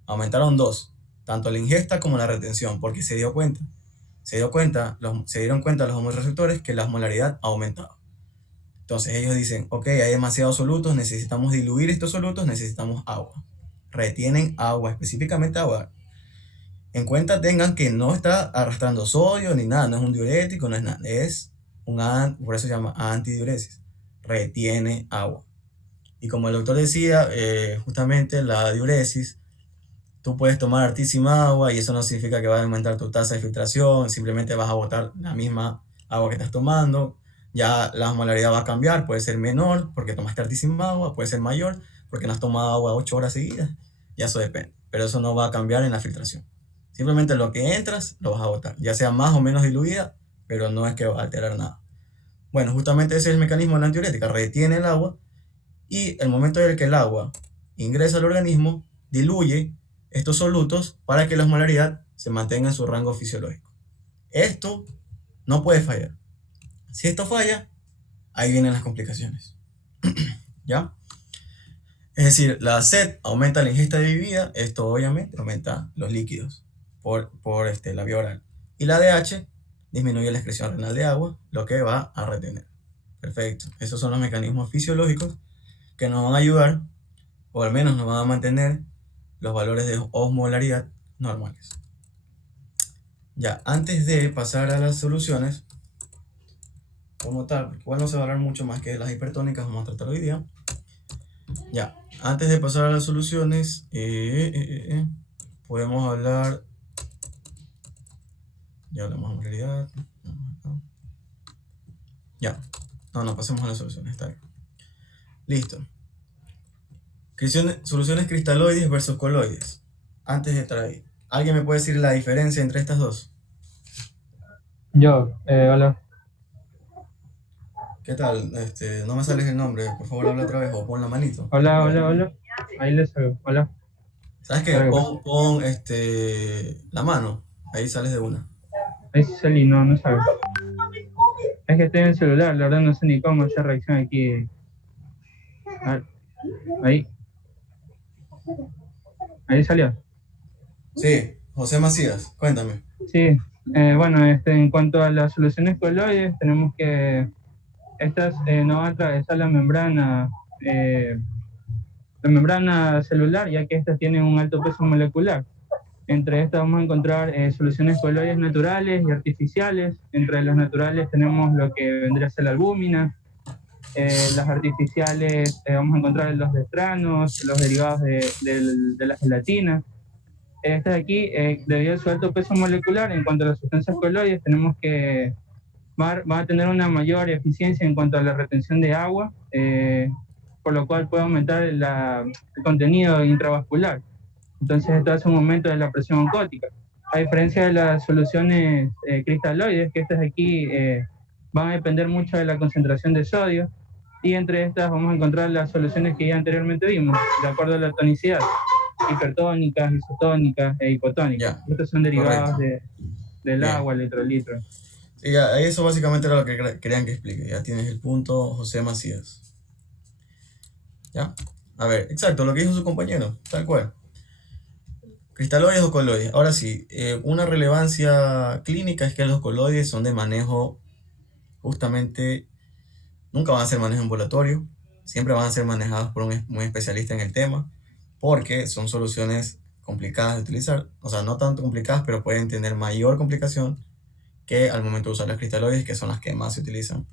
aumentaron dos, tanto la ingesta como la retención, porque se dieron cuenta los homorreceptores que la osmolaridad ha aumentado. Entonces ellos dicen, ok, hay demasiados solutos, necesitamos diluir estos solutos, necesitamos agua. Retienen agua, específicamente agua. En cuenta tengan que no está arrastrando sodio ni nada, no es un diurético, no es nada, por eso se llama antidiuresis, retiene agua. Y como el doctor decía, justamente la diuresis, tú puedes tomar hartísima agua y eso no significa que va a aumentar tu tasa de filtración, simplemente vas a botar la misma agua que estás tomando. Ya la osmolaridad va a cambiar, puede ser menor porque tomaste hartísima agua, puede ser mayor porque no has tomado agua 8 horas seguidas, ya eso depende, pero eso no va a cambiar en la filtración. Simplemente lo que entras lo vas a botar, ya sea más o menos diluida, pero no es que va a alterar nada. Bueno, justamente ese es el mecanismo de la antidiurética, retiene el agua. Y el momento en el que el agua ingresa al organismo, diluye estos solutos para que la osmolaridad se mantenga en su rango fisiológico. Esto no puede fallar. Si esto falla, ahí vienen las complicaciones. ¿Ya? Es decir, la sed aumenta la ingesta de bebida, esto obviamente aumenta los líquidos por la vía oral. Y la ADH disminuye la excreción renal de agua, lo que va a retener. Perfecto. Esos son los mecanismos fisiológicos que nos van a ayudar, o al menos nos van a mantener los valores de osmolaridad normales. Ya, antes de pasar a las soluciones, como tal, porque igual no se va a hablar mucho más que de las hipertónicas, vamos a tratar hoy día. Ya, antes de pasar a las soluciones, podemos hablar, ya hablamos de osmolaridad, ya, no, pasemos a las soluciones, está bien. Listo. Soluciones cristaloides versus coloides. Antes de entrar ahí, ¿alguien me puede decir la diferencia entre estas dos? Yo, hola. ¿Qué tal? No me sales el nombre, por favor habla otra vez o pon la manito. Hola. Ahí les salgo, hola. ¿Sabes qué? Pon la mano, ahí sales de una. Ahí sí salí, no salgo. Es que estoy en el celular, la verdad no sé ni cómo hacer reacción aquí. A ver, ahí salió. Sí, José Macías, cuéntame. Sí, bueno, en cuanto a las soluciones coloides, tenemos que estas no van a atravesar la membrana celular, ya que estas tienen un alto peso molecular. Entre estas vamos a encontrar soluciones coloides naturales y artificiales. Entre los naturales tenemos lo que vendría a ser la albúmina, Las artificiales, vamos a encontrar los dextranos, los derivados de la gelatina. Estas de aquí, debido a su alto peso molecular, en cuanto a las sustancias coloides, tenemos que van a tener una mayor eficiencia en cuanto a la retención de agua, por lo cual puede aumentar el contenido intravascular. Entonces esto hace un aumento de la presión oncótica. A diferencia de las soluciones cristaloides, que estas de aquí van a depender mucho de la concentración de sodio, y entre estas vamos a encontrar las soluciones que ya anteriormente vimos, de acuerdo a la tonicidad, hipertónicas, isotónicas e hipotónicas. Ya, Estos son derivados correcto. del Bien. agua, el electrolitro. Sí, ya, eso básicamente era lo que querían que explique. Ya tienes el punto, José Macías. ¿Ya? A ver, exacto, lo que dijo su compañero, tal cual. Cristaloides o coloides. Ahora sí, una relevancia clínica es que los coloides son de manejo, justamente, nunca van a ser manejo ambulatorio, siempre van a ser manejados por un especialista en el tema, porque son soluciones complicadas de utilizar, o sea, no tanto complicadas, pero pueden tener mayor complicación que al momento de usar las cristaloides, que son las que más se utilizan.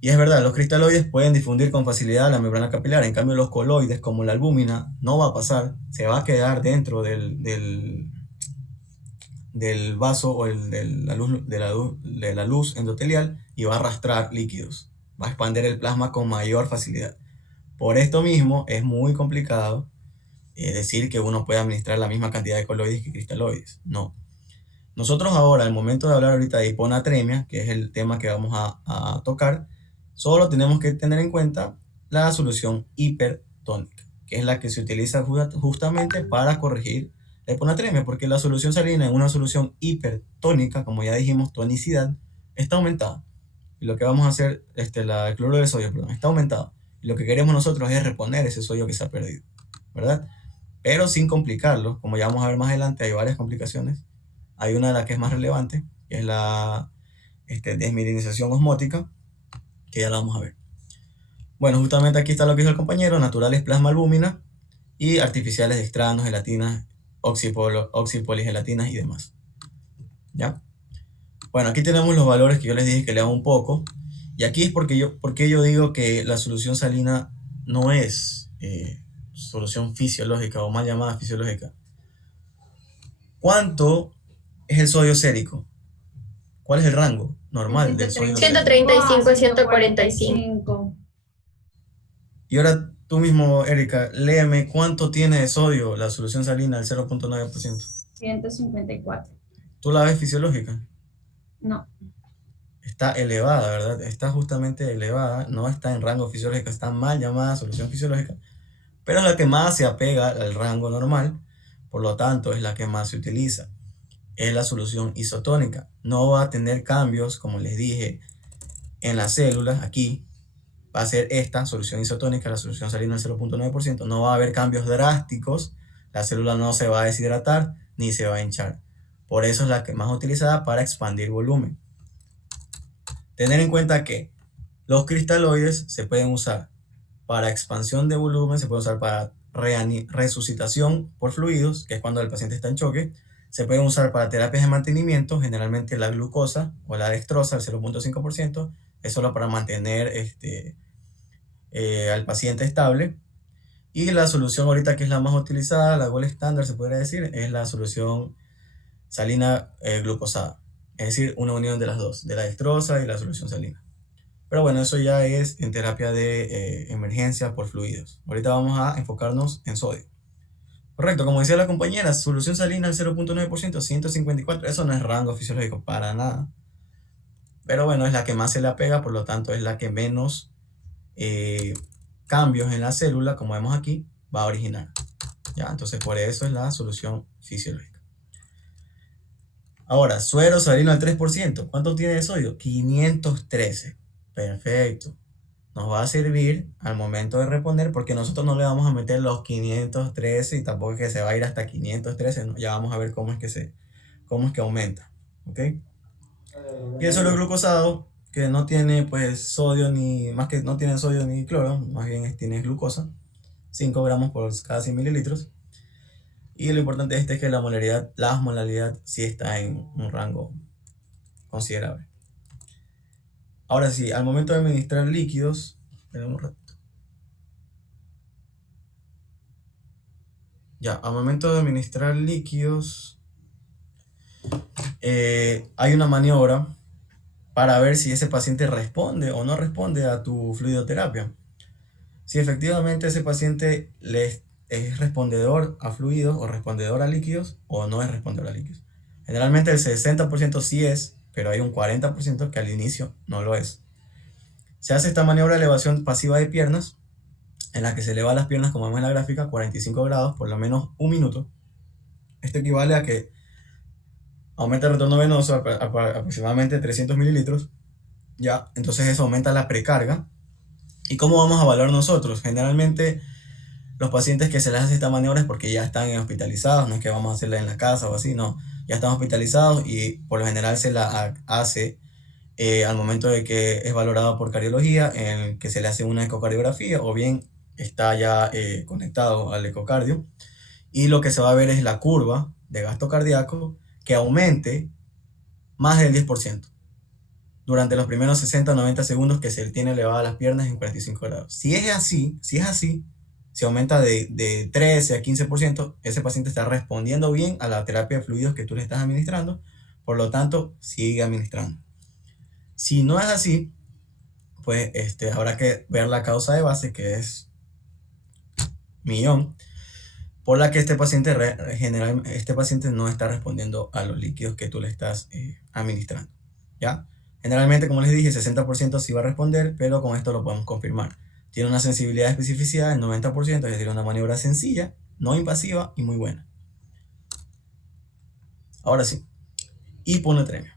Y es verdad, los cristaloides pueden difundir con facilidad la membrana capilar, en cambio los coloides, como la albúmina, no va a pasar, se va a quedar dentro del vaso o de la luz endotelial y va a arrastrar líquidos, va a expandir el plasma con mayor facilidad. Por esto mismo es muy complicado decir que uno puede administrar la misma cantidad de coloides que cristaloides, no. Nosotros ahora, al momento de hablar ahorita de hiponatremia, que es el tema que vamos a tocar, solo tenemos que tener en cuenta la solución hipertónica, que es la que se utiliza justamente para corregir la hiponatremia, porque la solución salina en una solución hipertónica, como ya dijimos, tonicidad, está aumentada. Y lo que vamos a hacer, el cloruro de sodio, perdón, está aumentado. Y lo que queremos nosotros es reponer ese sodio que se ha perdido, ¿verdad? Pero sin complicarlo, como ya vamos a ver más adelante, hay varias complicaciones. Hay una de las que es más relevante, que es la desmineralización osmótica, que ya la vamos a ver. Bueno, justamente aquí está lo que dijo el compañero: naturales plasma albúmina y artificiales dextranos, gelatinas, oxipoligelatinas y demás. ¿Ya? Bueno, aquí tenemos los valores que yo les dije que lean un poco. Y aquí es porque yo digo que la solución salina no es solución fisiológica o mal llamada fisiológica. ¿Cuánto es el sodio sérico? ¿Cuál es el rango normal del sodio sérico? 135 a 145. Y ahora tú mismo, Erika, léeme cuánto tiene de sodio la solución salina del 0.9%. 154. ¿Tú la ves fisiológica? No. Está elevada, ¿verdad? Está justamente elevada, no está en rango fisiológico, está mal llamada solución fisiológica, pero es la que más se apega al rango normal, por lo tanto es la que más se utiliza. Es la solución isotónica. No va a tener cambios, como les dije, en las células. Aquí va a ser esta solución isotónica, la solución salina del 0.9%. No va a haber cambios drásticos. La célula no se va a deshidratar ni se va a hinchar. Por eso es la que más utilizada para expandir volumen. Tener en cuenta que los cristaloides se pueden usar para expansión de volumen, se pueden usar para resucitación por fluidos, que es cuando el paciente está en choque. Se pueden usar para terapias de mantenimiento, generalmente la glucosa o la dextrosa, el 0.5%, es solo para mantener al paciente estable. Y la solución ahorita que es la más utilizada, la gold estándar se podría decir, es la solución salina glucosada. Es decir, una unión de las dos, de la dextrosa y la solución salina. Pero bueno, eso ya es en terapia de emergencia por fluidos. Ahorita vamos a enfocarnos en sodio. Correcto, como decía la compañera, solución salina al 0.9%, 154, eso no es rango fisiológico para nada. Pero bueno, es la que más se le apega, por lo tanto es la que menos cambios en la célula, como vemos aquí, va a originar. ¿Ya? Entonces por eso es la solución fisiológica. Ahora, suero salino al 3%, ¿cuánto tiene de sodio? 513. Perfecto. Nos va a servir al momento de reponer, porque nosotros no le vamos a meter los 513 y tampoco es que se va a ir hasta 513, ¿no? Ya vamos a ver cómo es que aumenta, ¿ok? Y el suero glucosado, que no tiene pues sodio más que no tiene sodio ni cloro, más bien tiene glucosa, 5 gramos por cada 100 mililitros. Y lo importante es que la osmolaridad sí está en un rango considerable. Ahora sí, al momento de administrar líquidos, esperen un ratito. Ya, al momento de administrar líquidos, hay una maniobra para ver si ese paciente responde o no responde a tu fluidoterapia. Si efectivamente ese paciente es respondedor a fluidos o respondedor a líquidos o no es respondedor a líquidos. Generalmente el 60% sí es, pero hay un 40% que al inicio no lo es. Se hace esta maniobra de elevación pasiva de piernas, en la que se eleva las piernas, como vemos en la gráfica, 45 grados por lo menos un minuto. Esto equivale a que aumenta el retorno venoso a aproximadamente 300 mililitros. Ya, entonces eso aumenta la precarga. ¿Y cómo vamos a evaluar nosotros? Generalmente los pacientes que se les hace esta maniobra es porque ya están hospitalizados, no es que vamos a hacerla en la casa o así, no. Ya están hospitalizados y por lo general se la hace al momento de que es valorado por cardiología, en el que se le hace una ecocardiografía o bien está ya conectado al ecocardio. Y lo que se va a ver es la curva de gasto cardíaco que aumente más del 10% durante los primeros 60-90 segundos que se tiene elevadas las piernas en 45 grados. Si es así, si aumenta de 13 a 15%, ese paciente está respondiendo bien a la terapia de fluidos que tú le estás administrando, por lo tanto, sigue administrando. Si no es así, pues habrá que ver la causa de base, que es millón, por la que este paciente no está respondiendo a los líquidos que tú le estás administrando, ¿ya? Generalmente, como les dije, 60% sí va a responder, pero con esto lo podemos confirmar. Tiene una sensibilidad y especificidad del 90%, es decir, una maniobra sencilla, no invasiva y muy buena. Ahora sí, hiponatremia.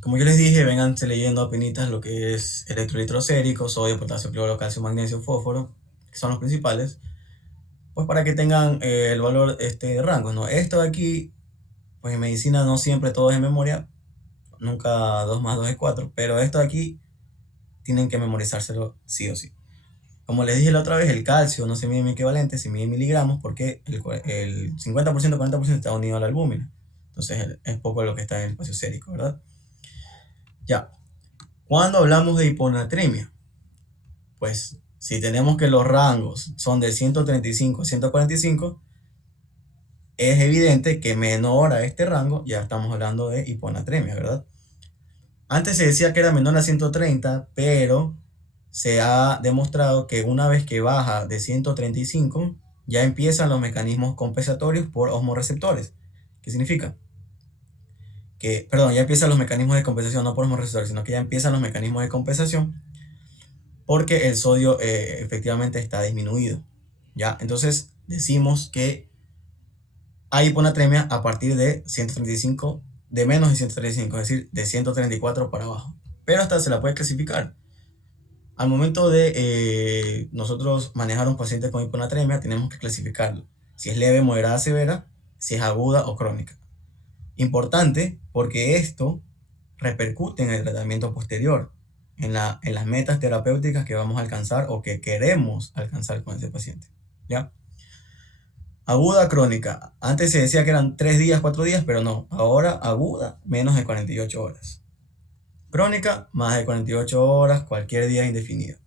Como yo les dije, vénganse leyendo apenitas lo que es electrolitos séricos, sodio, potasio, cloro, calcio, magnesio, fósforo, que son los principales, pues para que tengan el valor de rango, ¿no? Esto de aquí, pues en medicina no siempre todo es en memoria, nunca 2 más 2 es 4, pero esto de aquí tienen que memorizárselo sí o sí. Como les dije la otra vez, el calcio no se mide en equivalente, se mide en miligramos porque el 50%, 40% está unido a la albúmina. Entonces es poco lo que está en el espacio sérico, ¿verdad? Ya. Cuando hablamos de hiponatremia, pues si tenemos que los rangos son de 135 a 145, es evidente que menor a este rango ya estamos hablando de hiponatremia, ¿verdad? Antes se decía que era menor a 130, pero se ha demostrado que una vez que baja de 135, ya empiezan los mecanismos compensatorios por osmoreceptores. ¿Qué significa? Ya empiezan los mecanismos de compensación, no por osmoreceptores, sino que ya empiezan los mecanismos de compensación porque el sodio efectivamente está disminuido, ¿ya? Entonces decimos que hay hiponatremia a partir de 135, de menos de 135, es decir, de 134 para abajo. Pero hasta se la puede clasificar. Al momento de nosotros manejar un paciente con hiponatremia, tenemos que clasificarlo. Si es leve, moderada, severa, si es aguda o crónica. Importante porque esto repercute en el tratamiento posterior, en las metas terapéuticas que vamos a alcanzar o que queremos alcanzar con ese paciente, ¿ya? Aguda, crónica. Antes se decía que eran 3 días, 4 días, pero no. Ahora aguda, menos de 48 horas. Crónica, más de 48 horas, cualquier día indefinido.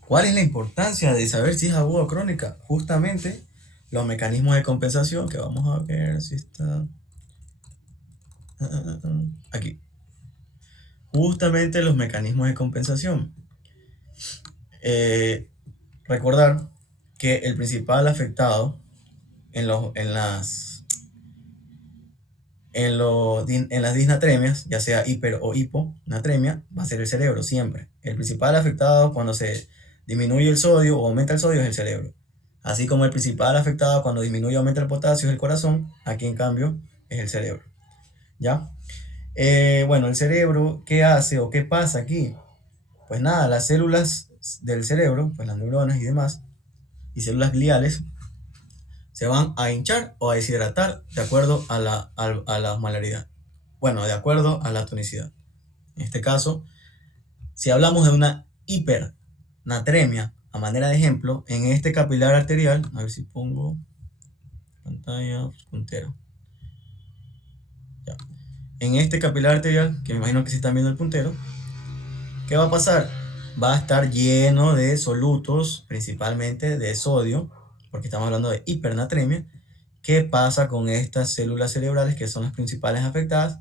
¿Cuál es la importancia de saber si es aguda o crónica? Justamente los mecanismos de compensación, que vamos a ver si está aquí. Justamente los mecanismos de compensación. Recordar que el principal afectado en las disnatremias, ya sea hiper o hiponatremia, va a ser el cerebro siempre. El principal afectado cuando se disminuye el sodio o aumenta el sodio es el cerebro. Así como el principal afectado cuando disminuye o aumenta el potasio es el corazón, aquí en cambio es el cerebro, ¿ya? Bueno, el cerebro, ¿qué hace o qué pasa aquí? Pues nada, las células del cerebro, pues las neuronas y demás, y células gliales, se van a hinchar o a deshidratar de acuerdo a la osmolaridad. Bueno, de acuerdo a la tonicidad. En este caso, si hablamos de una hipernatremia, a manera de ejemplo, en este capilar arterial, a ver si pongo pantalla puntero. Ya. En este capilar arterial, que me imagino que se están viendo el puntero, ¿Qué va a pasar? Va a estar lleno de solutos, principalmente de sodio, porque estamos hablando de hipernatremia. ¿Qué pasa con estas células cerebrales que son las principales afectadas?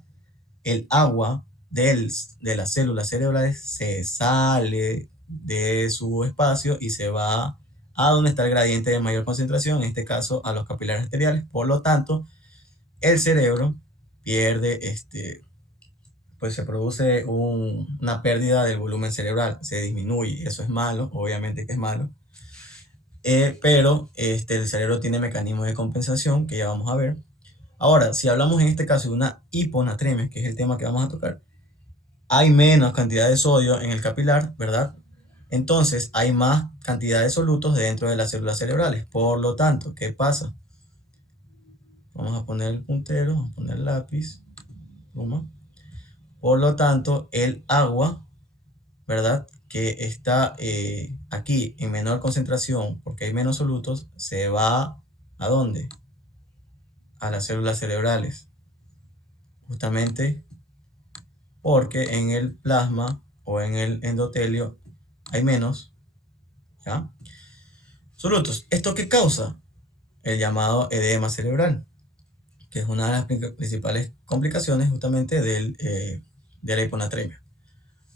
El agua de las células cerebrales se sale de su espacio y se va a donde está el gradiente de mayor concentración, en este caso a los capilares arteriales. Por lo tanto, el cerebro pierde, pues se produce una pérdida del volumen cerebral, se disminuye. Eso es malo, obviamente que es malo. Pero el cerebro tiene mecanismos de compensación que ya vamos a ver. Ahora, si hablamos en este caso de una hiponatremia, que es el tema que vamos a tocar, hay menos cantidad de sodio en el capilar, ¿verdad? Entonces hay más cantidad de solutos dentro de las células cerebrales. Por lo tanto, ¿qué pasa? Vamos a poner el puntero, vamos a poner el lápiz, pluma. Por lo tanto, el agua, ¿verdad?, que está aquí en menor concentración, porque hay menos solutos, se va ¿a dónde? A las células cerebrales. Justamente porque en el plasma o en el endotelio hay menos, ¿ya?, solutos. ¿Esto qué causa? El llamado edema cerebral, que es una de las principales complicaciones justamente de la hiponatremia.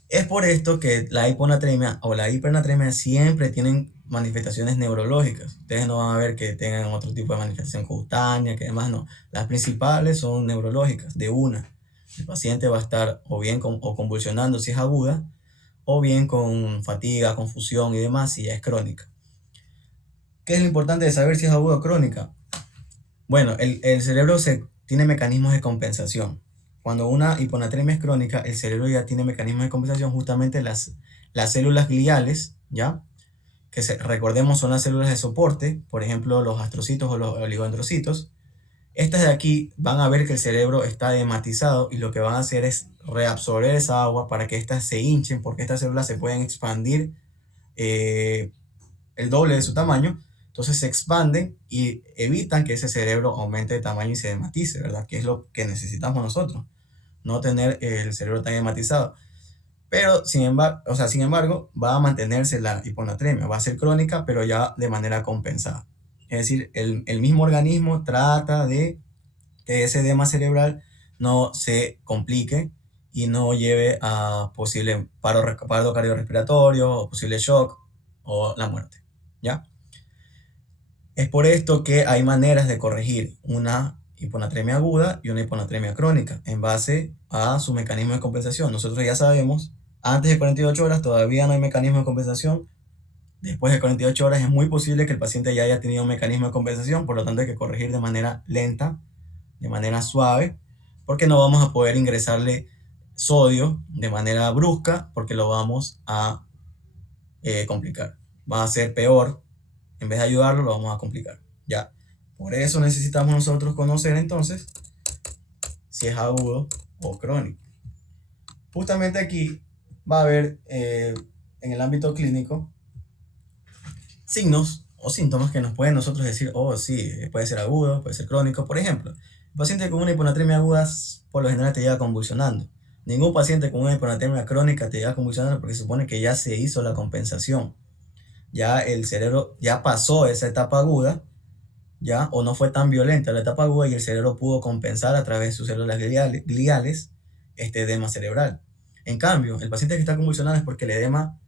Es por esto que la hiponatremia o la hipernatremia siempre tienen manifestaciones neurológicas. Ustedes no van a ver que tengan otro tipo de manifestación cutánea, que demás no. Las principales son neurológicas, de una. El paciente va a estar o bien o convulsionando si es aguda, o bien con fatiga, confusión y demás si ya es crónica. ¿Qué es lo importante de saber si es aguda o crónica? Bueno, el cerebro tiene mecanismos de compensación. Cuando una hiponatremia es crónica, el cerebro ya tiene mecanismos de compensación, justamente las células gliales, ¿ya?, que recordemos son las células de soporte, por ejemplo los astrocitos o los oligodendrocitos. Estas de aquí van a ver que el cerebro está edematizado y lo que van a hacer es reabsorber esa agua para que éstas se hinchen, porque estas células se pueden expandir el doble de su tamaño. Entonces se expanden y evitan que ese cerebro aumente de tamaño y se edematice, ¿verdad? Que es lo que necesitamos nosotros, no tener el cerebro tan edematizado. Pero, sin embargo, va a mantenerse la hiponatremia, va a ser crónica, pero ya de manera compensada. Es decir, el mismo organismo trata de que ese edema cerebral no se complique y no lleve a posible paro cardiorrespiratorio, o posible shock o la muerte, ¿ya? Es por esto que hay maneras de corregir una hiponatremia aguda y una hiponatremia crónica en base a su mecanismo de compensación. Nosotros ya sabemos, antes de 48 horas todavía no hay mecanismo de compensación. Después de 48 horas es muy posible que el paciente ya haya tenido un mecanismo de compensación, por lo tanto hay que corregir de manera lenta, de manera suave, porque no vamos a poder ingresarle sodio de manera brusca, porque lo vamos a complicar. Va a ser peor. En vez de ayudarlo, lo vamos a complicar, ¿ya? Por eso necesitamos nosotros conocer entonces si es agudo o crónico. Justamente aquí va a haber en el ámbito clínico signos o síntomas que nos pueden nosotros decir, oh sí, puede ser agudo, puede ser crónico. Por ejemplo, el paciente con una hiponatremia aguda por lo general te llega convulsionando. Ningún paciente con una hiponatremia crónica te llega convulsionando porque se supone que ya se hizo la compensación. Ya el cerebro ya pasó esa etapa aguda, ya, o no fue tan violenta la etapa aguda y el cerebro pudo compensar a través de sus células gliales este edema cerebral. En cambio, el paciente que está convulsionado es porque el edema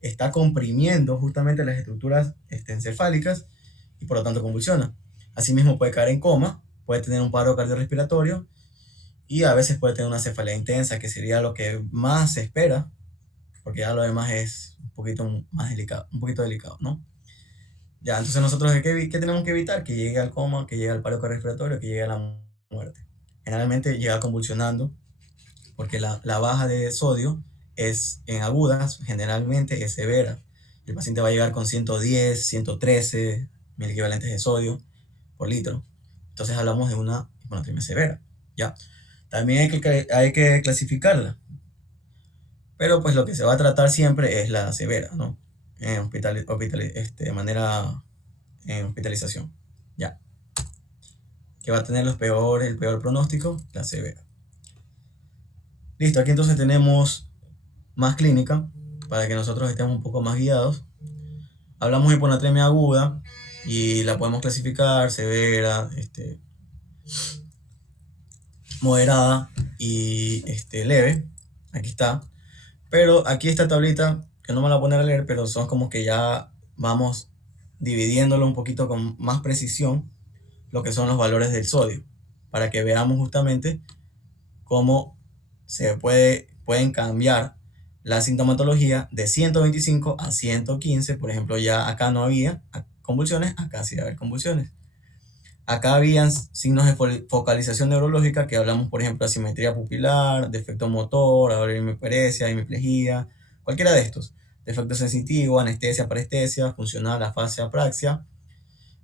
está comprimiendo justamente las estructuras encefálicas y por lo tanto convulsiona. Asimismo puede caer en coma, puede tener un paro cardiorrespiratorio y a veces puede tener una cefalea intensa, que sería lo que más se espera, porque ya lo demás es un poquito más delicado, un poquito delicado, ¿no? Ya, entonces nosotros, ¿qué tenemos que evitar? Que llegue al coma, que llegue al paro cardiorrespiratorio, que llegue a la muerte. Generalmente llega convulsionando, porque la baja de sodio es en agudas, generalmente es severa. El paciente va a llegar con 110, 113 mil equivalentes de sodio por litro. Entonces hablamos de una hiponatremia severa, ¿ya? También hay que clasificarla. Pero pues lo que se va a tratar siempre es la severa, ¿no? En hospitalización, ¿ya? Que va a tener el peor pronóstico, la severa. Listo, aquí entonces tenemos más clínica, para que nosotros estemos un poco más guiados. Hablamos de hiponatremia aguda y la podemos clasificar severa, moderada y leve. Aquí está. Pero aquí esta tablita, que no me la voy a poner a leer, pero son como que ya vamos dividiéndolo un poquito con más precisión lo que son los valores del sodio, para que veamos justamente cómo pueden cambiar la sintomatología de 125 a 115. Por ejemplo, ya acá no había convulsiones, acá sí había convulsiones. Acá habían signos de focalización neurológica, que hablamos, por ejemplo, asimetría pupilar, defecto motor, hemiparesia, hemiplegia, cualquiera de estos. Defecto sensitivo, anestesia, parestesia, funcional, afasia, apraxia.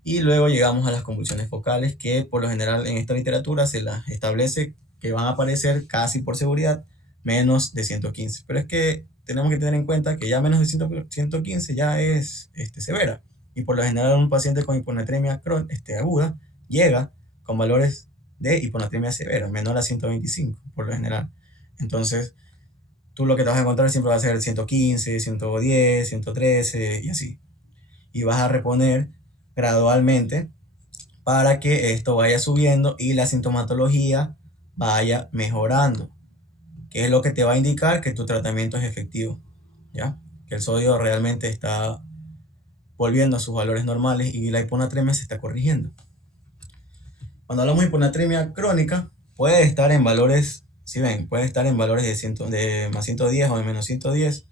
Y luego llegamos a las convulsiones focales, que por lo general en esta literatura se las establece que van a aparecer casi por seguridad menos de 115. Pero es que tenemos que tener en cuenta que ya menos de 115 ya es severa. Y por lo general un paciente con hiponatremia aguda llega con valores de hiponatremia severa, menor a 125 por lo general. Entonces, tú lo que te vas a encontrar siempre va a ser 115, 110, 113 y así. Y vas a reponer gradualmente para que esto vaya subiendo y la sintomatología vaya mejorando, que es lo que te va a indicar que tu tratamiento es efectivo, ¿ya? Que el sodio realmente está volviendo a sus valores normales y la hiponatremia se está corrigiendo. Cuando hablamos de hiponatremia crónica, puede estar en valores, si ven, puede estar en valores de más 110 o de menos 110.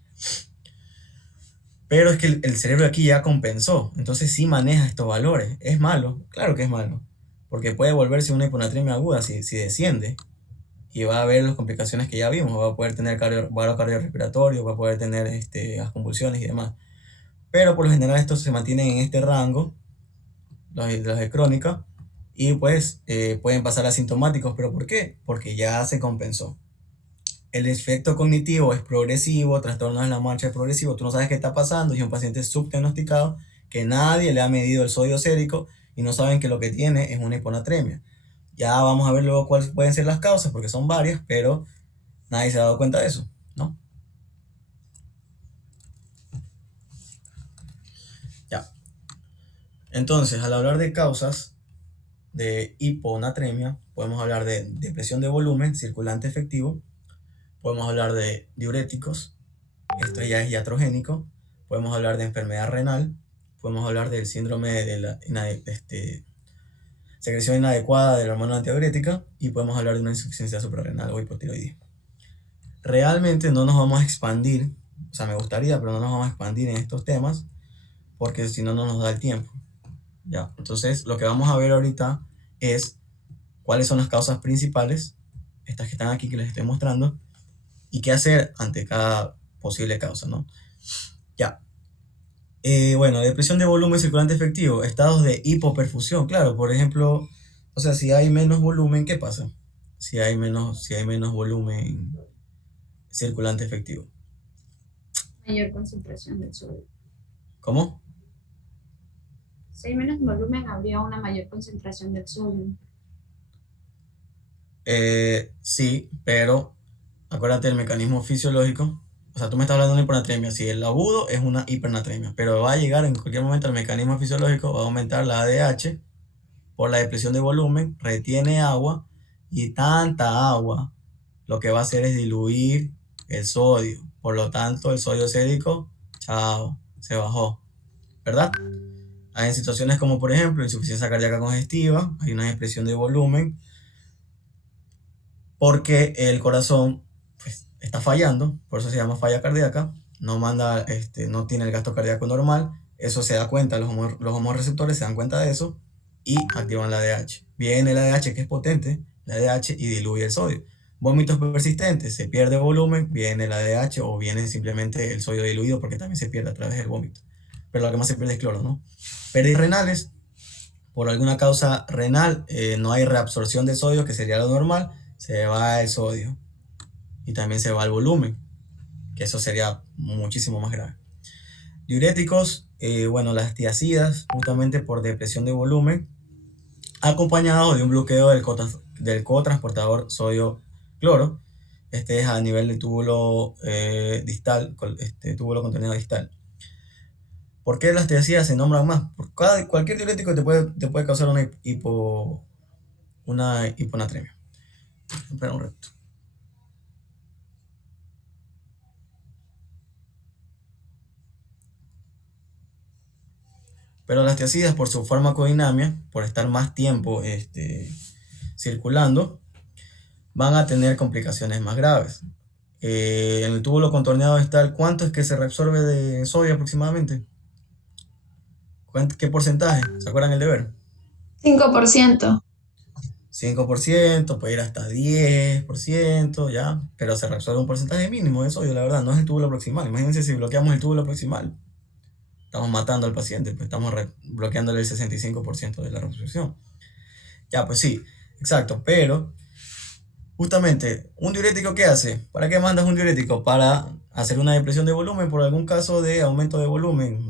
Pero es que el cerebro aquí ya compensó, entonces sí maneja estos valores. ¿Es malo? Claro que es malo, porque puede volverse una hiponatremia aguda si desciende. Y va a haber las complicaciones que ya vimos, va a poder tener paro cardiorrespiratorio, va a poder tener las convulsiones y demás. Pero por lo general estos se mantienen en este rango, los de crónica, y pues pueden pasar asintomáticos. ¿Pero por qué? Porque ya se compensó. El efecto cognitivo es progresivo, trastornos en la marcha es progresivo, tú no sabes qué está pasando, y es un paciente subdiagnosticado que nadie le ha medido el sodio sérico y no saben que lo que tiene es una hiponatremia. Ya vamos a ver luego cuáles pueden ser las causas, porque son varias, pero nadie se ha dado cuenta de eso, ¿no? Ya. Entonces, al hablar de causas de hiponatremia, podemos hablar de depresión de volumen circulante efectivo, podemos hablar de diuréticos, esto ya es iatrogénico, podemos hablar de enfermedad renal, podemos hablar del síndrome de la secreción inadecuada de la hormona antidiurética y podemos hablar de una insuficiencia suprarrenal o hipotiroidismo. Realmente no nos vamos a expandir, o sea, me gustaría, pero no nos vamos a expandir en estos temas porque si no, no nos da el tiempo. ¿Ya? Entonces, lo que vamos a ver ahorita es cuáles son las causas principales, estas que están aquí que les estoy mostrando, y qué hacer ante cada posible causa, ¿no? Ya. Bueno, depresión de volumen circulante efectivo, estados de hipoperfusión, claro, por ejemplo, o sea, si hay menos volumen, ¿qué pasa? Si hay menos volumen circulante efectivo. Mayor concentración del sodio. ¿Cómo? Si hay menos volumen, habría una mayor concentración del sodio. Sí, pero acuérdate del mecanismo fisiológico. O sea, tú me estás hablando de una hiponatremia. Si el agudo es una hipernatremia, pero va a llegar en cualquier momento el mecanismo fisiológico, va a aumentar la ADH por la depresión de volumen, retiene agua y tanta agua lo que va a hacer es diluir el sodio. Por lo tanto, el sodio sérico, chao, se bajó, ¿verdad? Hay situaciones como, por ejemplo, insuficiencia cardíaca congestiva, hay una depresión de volumen, porque el corazón pues, está fallando, por eso se llama falla cardíaca, no no tiene el gasto cardíaco normal, eso se da cuenta, los homorreceptores se dan cuenta de eso y activan la ADH. Viene la ADH que es potente, la ADH y diluye el sodio. Vómitos persistentes, se pierde volumen, viene la ADH o viene simplemente el sodio diluido porque también se pierde a través del vómito. Pero lo que más se pierde es cloro, ¿no? Pérdidas renales, por alguna causa renal, no hay reabsorción de sodio, que sería lo normal, se va el sodio y también se va el volumen, que eso sería muchísimo más grave. Diuréticos, bueno, las tiacidas, justamente por depresión de volumen, acompañado de un bloqueo del cotransportador sodio-cloro. Este es a nivel de túbulo distal, túbulo contenido distal. ¿Por qué las tiacidas se nombran más? Cualquier diurético te puede causar una hiponatremia. Espera un rato. Pero las tiacidas, por su farmacodinamia, por estar más tiempo circulando, van a tener complicaciones más graves. En el túbulo contorneado distal, ¿cuánto es que se reabsorbe de sodio aproximadamente? ¿Qué porcentaje? ¿Se acuerdan el deber? 5%. 5%, puede ir hasta 10%, ¿ya? Pero se reabsorbe un porcentaje mínimo de sodio, la verdad, no es el túbulo proximal. Imagínense si bloqueamos el túbulo proximal. Estamos matando al paciente, pues estamos bloqueándole el 65% de la reabsorción. Ya, pues sí, exacto, pero justamente, ¿un diurético qué hace? ¿Para qué mandas un diurético? Para hacer una depresión de volumen por algún caso de aumento de volumen,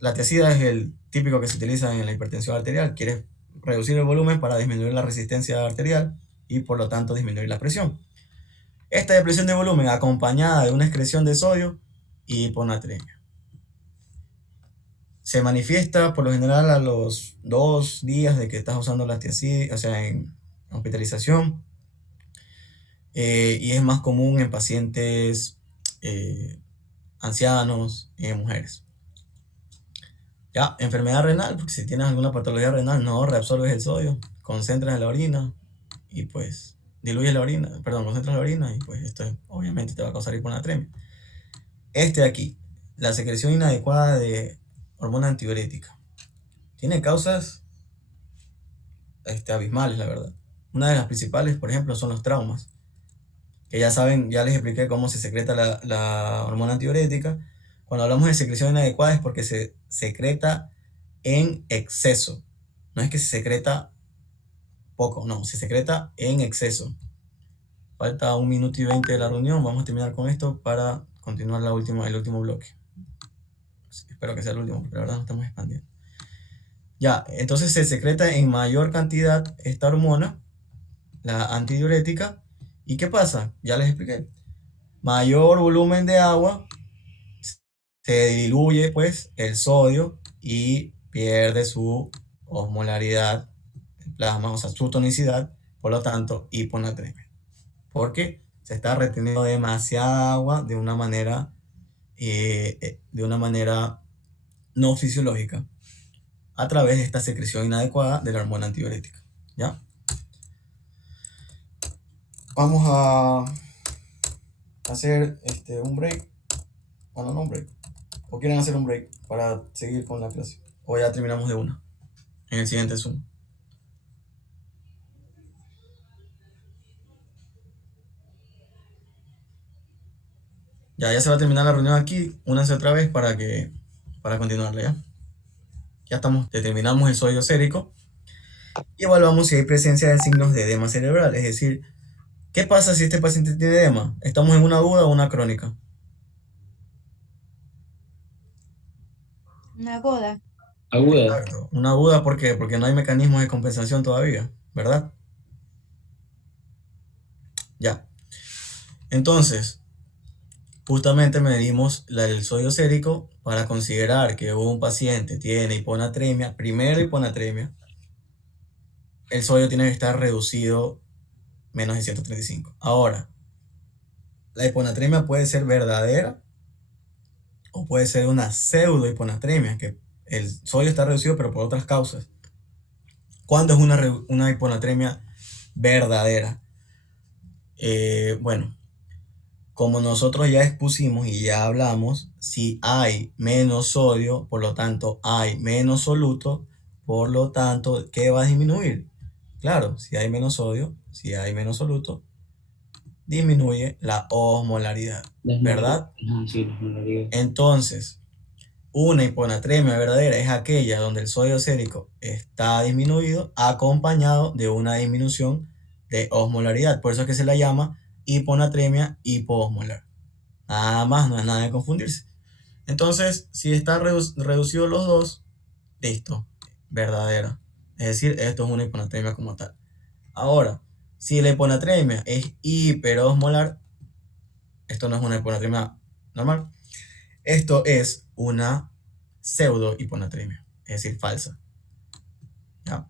la tiacida es el típico que se utiliza en la hipertensión arterial. Quieres reducir el volumen para disminuir la resistencia arterial y por lo tanto disminuir la presión. Esta depresión de volumen acompañada de una excreción de sodio y hiponatremia. Se manifiesta por lo general a los 2 días de que estás usando la tiacida, o sea, en hospitalización. Y es más común en pacientes ancianos y en mujeres. Ya, enfermedad renal, porque si tienes alguna patología renal, no reabsorbes el sodio, concentras en la orina y pues concentras la orina y pues esto obviamente te va a causar hiponatremia. Aquí, la secreción inadecuada de hormona antidiurética. Tiene causas abismales, la verdad. Una de las principales, por ejemplo, son los traumas. Que ya saben, ya les expliqué cómo se secreta la hormona antidiurética. Cuando hablamos de secreción inadecuada es porque se secreta en exceso. No es que se secreta poco, no, se secreta en exceso. Falta 1 minuto y 20 de la reunión. Vamos a terminar con esto para continuar el último bloque. Espero que sea el último, porque la verdad nos estamos expandiendo. Ya, entonces se secreta en mayor cantidad esta hormona, la antidiurética. ¿Y qué pasa? Ya les expliqué. Mayor volumen de agua, se diluye pues el sodio y pierde su osmolaridad en plasma, o sea, su tonicidad, por lo tanto, hiponatremia. Porque se está reteniendo demasiada agua de una manera no fisiológica a través de esta secreción inadecuada de la hormona antidiurética. ¿Ya? Vamos a hacer un break. Bueno, no un break. ¿O quieren hacer un break para seguir con la clase? O ya terminamos de una en el siguiente Zoom. Ya se va a terminar la reunión aquí. Únanse otra vez para continuarla, ¿ya? Ya determinamos el sodio sérico y evaluamos si hay presencia de signos de edema cerebral. Es decir, ¿qué pasa si este paciente tiene edema? ¿Estamos en una aguda o una crónica? Una aguda. Aguda. Exacto. Una aguda, ¿por qué? Porque no hay mecanismos de compensación todavía, ¿verdad? Ya. Entonces, justamente medimos el sodio sérico para considerar que un paciente tiene hiponatremia. Primero hiponatremia. El sodio tiene que estar reducido menos de 135. Ahora, la hiponatremia puede ser verdadera o puede ser una pseudo hiponatremia, que el sodio está reducido pero por otras causas. ¿Cuándo es una hiponatremia verdadera? Bueno, como nosotros ya expusimos y ya hablamos, si hay menos sodio, por lo tanto hay menos soluto, por lo tanto, ¿qué va a disminuir? Claro, si hay menos sodio, si hay menos soluto, disminuye la osmolaridad, ¿verdad? Sí, la osmolaridad. Entonces, una hiponatremia verdadera es aquella donde el sodio sérico está disminuido acompañado de una disminución de osmolaridad. Por eso es que se la llama hiponatremia hipoosmolar. Nada más, no es nada de confundirse. Entonces, si están reducidos los dos, listo, verdadera. Es decir, esto es una hiponatremia como tal. Ahora, Si la hiponatremia es hiperosmolar, esto no es una hiponatremia normal, esto es una pseudo hiponatremia, es decir, falsa. ¿Ya?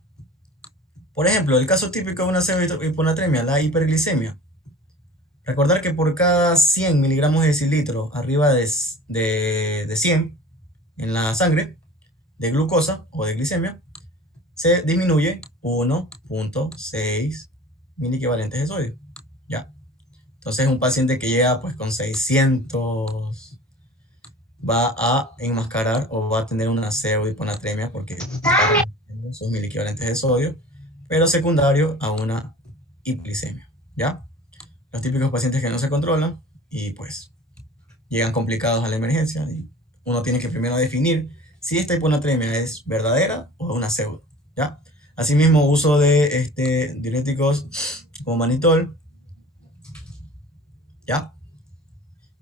Por ejemplo, el caso típico de una pseudo hiponatremia, la hiperglicemia. Recordar que por cada 100 miligramos de decilitro arriba de 100 en la sangre de glucosa o de glicemia, se disminuye 1.6 miliequivalentes de sodio. ¿Ya? Entonces un paciente que llega pues con 600 va a enmascarar o va a tener una pseudohiponatremia porque sus miliequivalentes de sodio, pero secundario a una hipoglicemia. ¿Ya? Los típicos pacientes que no se controlan y pues llegan complicados a la emergencia y uno tiene que primero definir si esta hiponatremia es verdadera o una pseudo. ¿Ya? Asimismo, uso de diuréticos como manitol, ¿ya?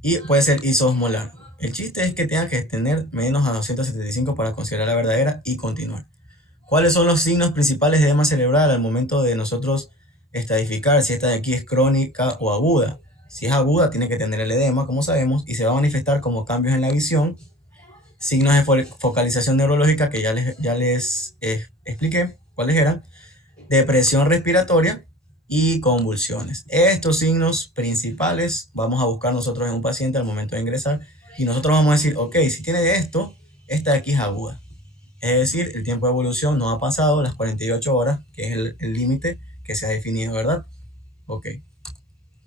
Y puede ser isosmolar. El chiste es que tenga que tener menos a 275 para considerar la verdadera y continuar. ¿Cuáles son los signos principales de edema cerebral al momento de nosotros estadificar si esta de aquí es crónica o aguda? Si es aguda, tiene que tener el edema, como sabemos, y se va a manifestar como cambios en la visión, signos de focalización neurológica que ya les expliqué cuáles eran, depresión respiratoria y convulsiones. Estos signos principales vamos a buscar nosotros en un paciente al momento de ingresar y nosotros vamos a decir, ok, si tiene esto, esta de aquí es aguda. Es decir, el tiempo de evolución no ha pasado las 48 horas, que es el límite que se ha definido, ¿verdad? Ok,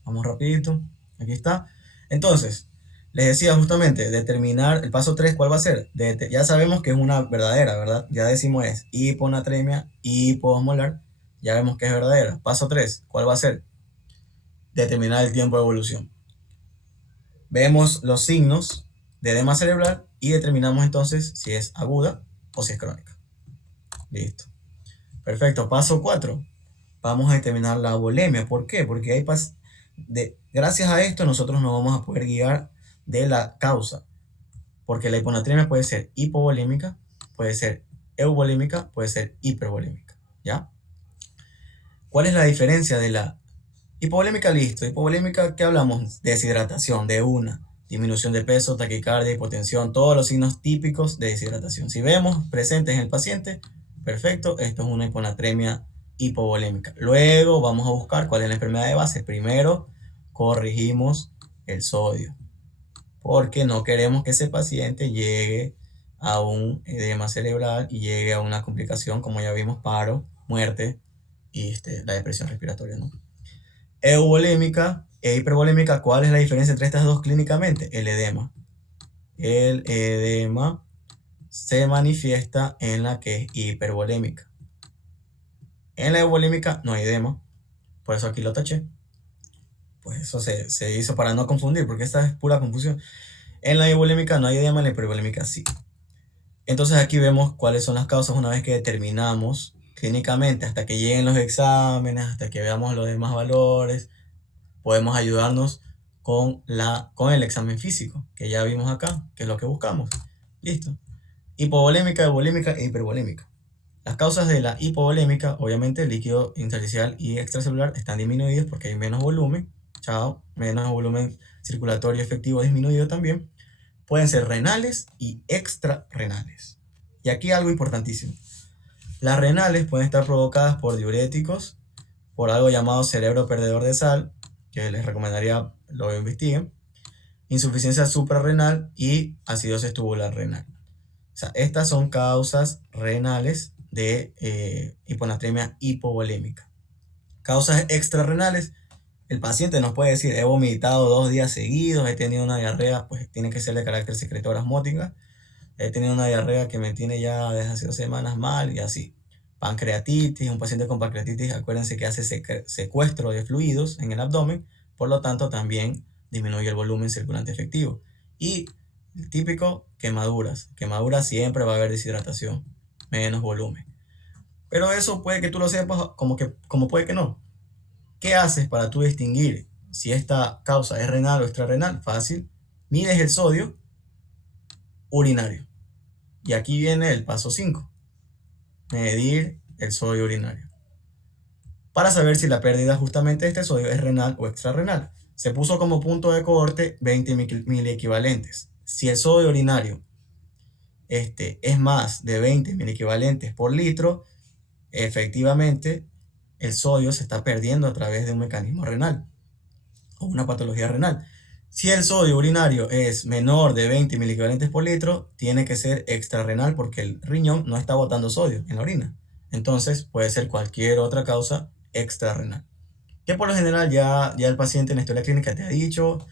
vamos rapidito, aquí está. Entonces, les decía justamente, determinar el paso 3, ¿cuál va a ser? Ya sabemos que es una verdadera, ¿verdad? Ya decimos es hiponatremia, hipoosmolar, ya vemos que es verdadera. Paso 3, ¿cuál va a ser? Determinar el tiempo de evolución. Vemos los signos de edema cerebral y determinamos entonces si es aguda o si es crónica. Listo. Perfecto. Paso 4. Vamos a determinar la volemia. ¿Por qué? Porque hay gracias a esto nosotros nos vamos a poder guiar de la causa. Porque la hiponatremia puede ser hipovolémica, puede ser euvolémica, puede ser hipervolémica. ¿Ya? ¿Cuál es la diferencia de la hipovolémica? Listo. Hipovolémica, ¿qué hablamos? Deshidratación de una. Disminución de peso, taquicardia, hipotensión, todos los signos típicos de deshidratación. Si vemos presentes en el paciente, perfecto, esto es una hiponatremia hipovolémica. Luego vamos a buscar cuál es la enfermedad de base. Primero corregimos el sodio, porque no queremos que ese paciente llegue a un edema cerebral y llegue a una complicación como ya vimos, paro, muerte y la depresión respiratoria, ¿no? Euvolémica e hipervolémica, ¿cuál es la diferencia entre estas dos clínicamente? El edema. El edema se manifiesta en la que es hipervolémica. En la euvolémica no hay edema, por eso aquí lo taché. Pues eso se hizo para no confundir, porque esta es pura confusión. En la euvolémica no hay edema, en la hipervolémica sí. Entonces aquí vemos cuáles son las causas una vez que determinamos clínicamente, hasta que lleguen los exámenes, hasta que veamos los demás valores. Podemos ayudarnos con el examen físico, que ya vimos acá, que es lo que buscamos. Listo. Hipovolémica, euvolémica e hipervolémica. Las causas de la hipovolémica, obviamente el líquido intersticial y extracelular están disminuidos porque hay menos volumen. Chao, menos volumen circulatorio efectivo disminuido también. Pueden ser renales y extrarrenales. Y aquí algo importantísimo. Las renales pueden estar provocadas por diuréticos, por algo llamado cerebro perdedor de sal, que les recomendaría lo investiguen, insuficiencia suprarrenal y acidosis tubular renal. O sea, estas son causas renales de hiponatremia hipovolémica. Causas extrarrenales, el paciente nos puede decir, he vomitado 2 días seguidos, he tenido una diarrea, pues tiene que ser de carácter secretora osmótica, he tenido una diarrea que me tiene ya desde hace 2 semanas mal y así. Pancreatitis, un paciente con pancreatitis, acuérdense que hace secuestro de fluidos en el abdomen, por lo tanto también disminuye el volumen circulante efectivo. Y el típico, quemaduras. Quemaduras siempre va a haber deshidratación, menos volumen. Pero eso puede que tú lo sepas como puede que no. ¿Qué haces para tú distinguir si esta causa es renal o extrarrenal? Fácil. Mides el sodio urinario. Y aquí viene el paso 5. Medir el sodio urinario. para saber si la pérdida justamente de este sodio es renal o extrarrenal. Se puso como punto de cohorte 20 miliequivalentes. Si el sodio urinario es más de 20 miliequivalentes por litro, efectivamente el sodio se está perdiendo a través de un mecanismo renal o una patología renal. Si el sodio urinario es menor de 20 miliequivalentes por litro, tiene que ser extrarrenal porque el riñón no está botando sodio en la orina. Entonces puede ser cualquier otra causa extrarrenal. Que por lo general ya el paciente en la historia clínica te ha dicho,